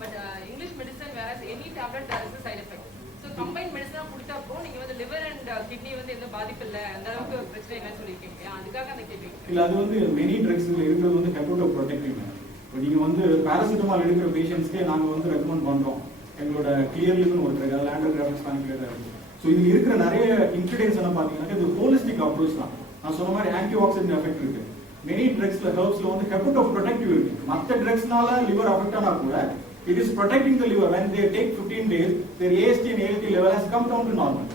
But English medicine whereas any tablet there is a side effect. So combined medicine கொடுத்தப்போ நீங்க வந்து liver and kidney வந்து எந்த பாதிப்பு இல்ல, அந்த அளவுக்கு பிரச்சனை இல்லன்னு சொல்லிருக்கீங்க. அதுக்காக அந்த கேள்வி. இல்ல அது வந்து many drugsல இருக்கிறது வந்து hepatoprotective. இப்போ நீங்க வந்து பாராசிட்டமால் எடுக்கிற பேஷண்ட்ஸ்க்கே நாங்க வந்து ரெக்கமெண்ட் பண்றோம். எங்களோட கிளியர்லின்னு ஒரு ட்ரக், அது லாண்டோகிராஃபிக்ஸ் பேன்கிளியர் இருக்கு. ஸோ இதுல இருக்கிற நிறைய இன்கிரிடியன்ஸ் என்ன பாத்தீங்கன்னா இது ஹோலிஸ்டிக் அப்ரோச் தான். நான் சொன்ன மாதிரி ஆன்டி ஆக்சிடென்ட் எஃபெக்ட் இருக்கு. மெனி ட்ரக்ஸ்ல ஹெர்ப்ஸ்ல வந்து ஹெப்படோப்ரொடெக்டிவ் இருக்கு. மற்ற ட்ரக்ஸ்னால லிவர் அஃபெக்ட் ஆனா கூட it is protecting the liver. When they take 15 days, their AST and ALT level has come down to normal.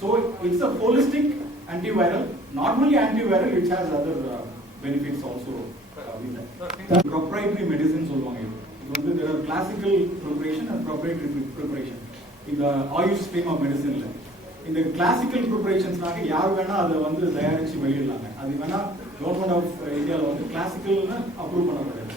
So it's a holistic antiviral, normally antiviral which has other benefits also with that. Proprietary medicine சொல்லுவாங்க. இது வந்து there are classical preparation and proprietary preparation in the Ayush stream of medicine. இந்த classical ப்ரிப்பரேஷன்ஸ்னாக்க யார் வேணா அதை வந்து தயாரிச்சு வெளியிடலாங்க. அது வேணா கவர்மெண்ட் ஆஃப் இந்தியாவில் வந்து கிளாசிக்கல்னு அப்ரூவ் பண்ணப்படுது.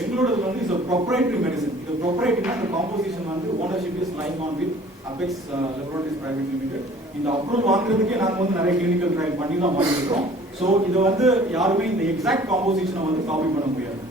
எங்களோடது வந்து இஸ் ப்ரொப்ரைட்டரி மெடிசன். இது ப்ரொப்ரைட்டரினா இந்த காம்போசிஷன் வந்து ownership is lying on with apex laboratories private limited. இந்த அப்ரூவல் வாங்குறதுக்கே நாங்கள் வந்து நிறைய கிளினிக்கல் ட்ரையல் பண்ணி தான் வாங்கியிருக்கோம். ஸோ இதை வந்து யாருமே இந்த எக்ஸாக்ட் காம்போசிஷனை வந்து காப்பி பண்ண முடியாது.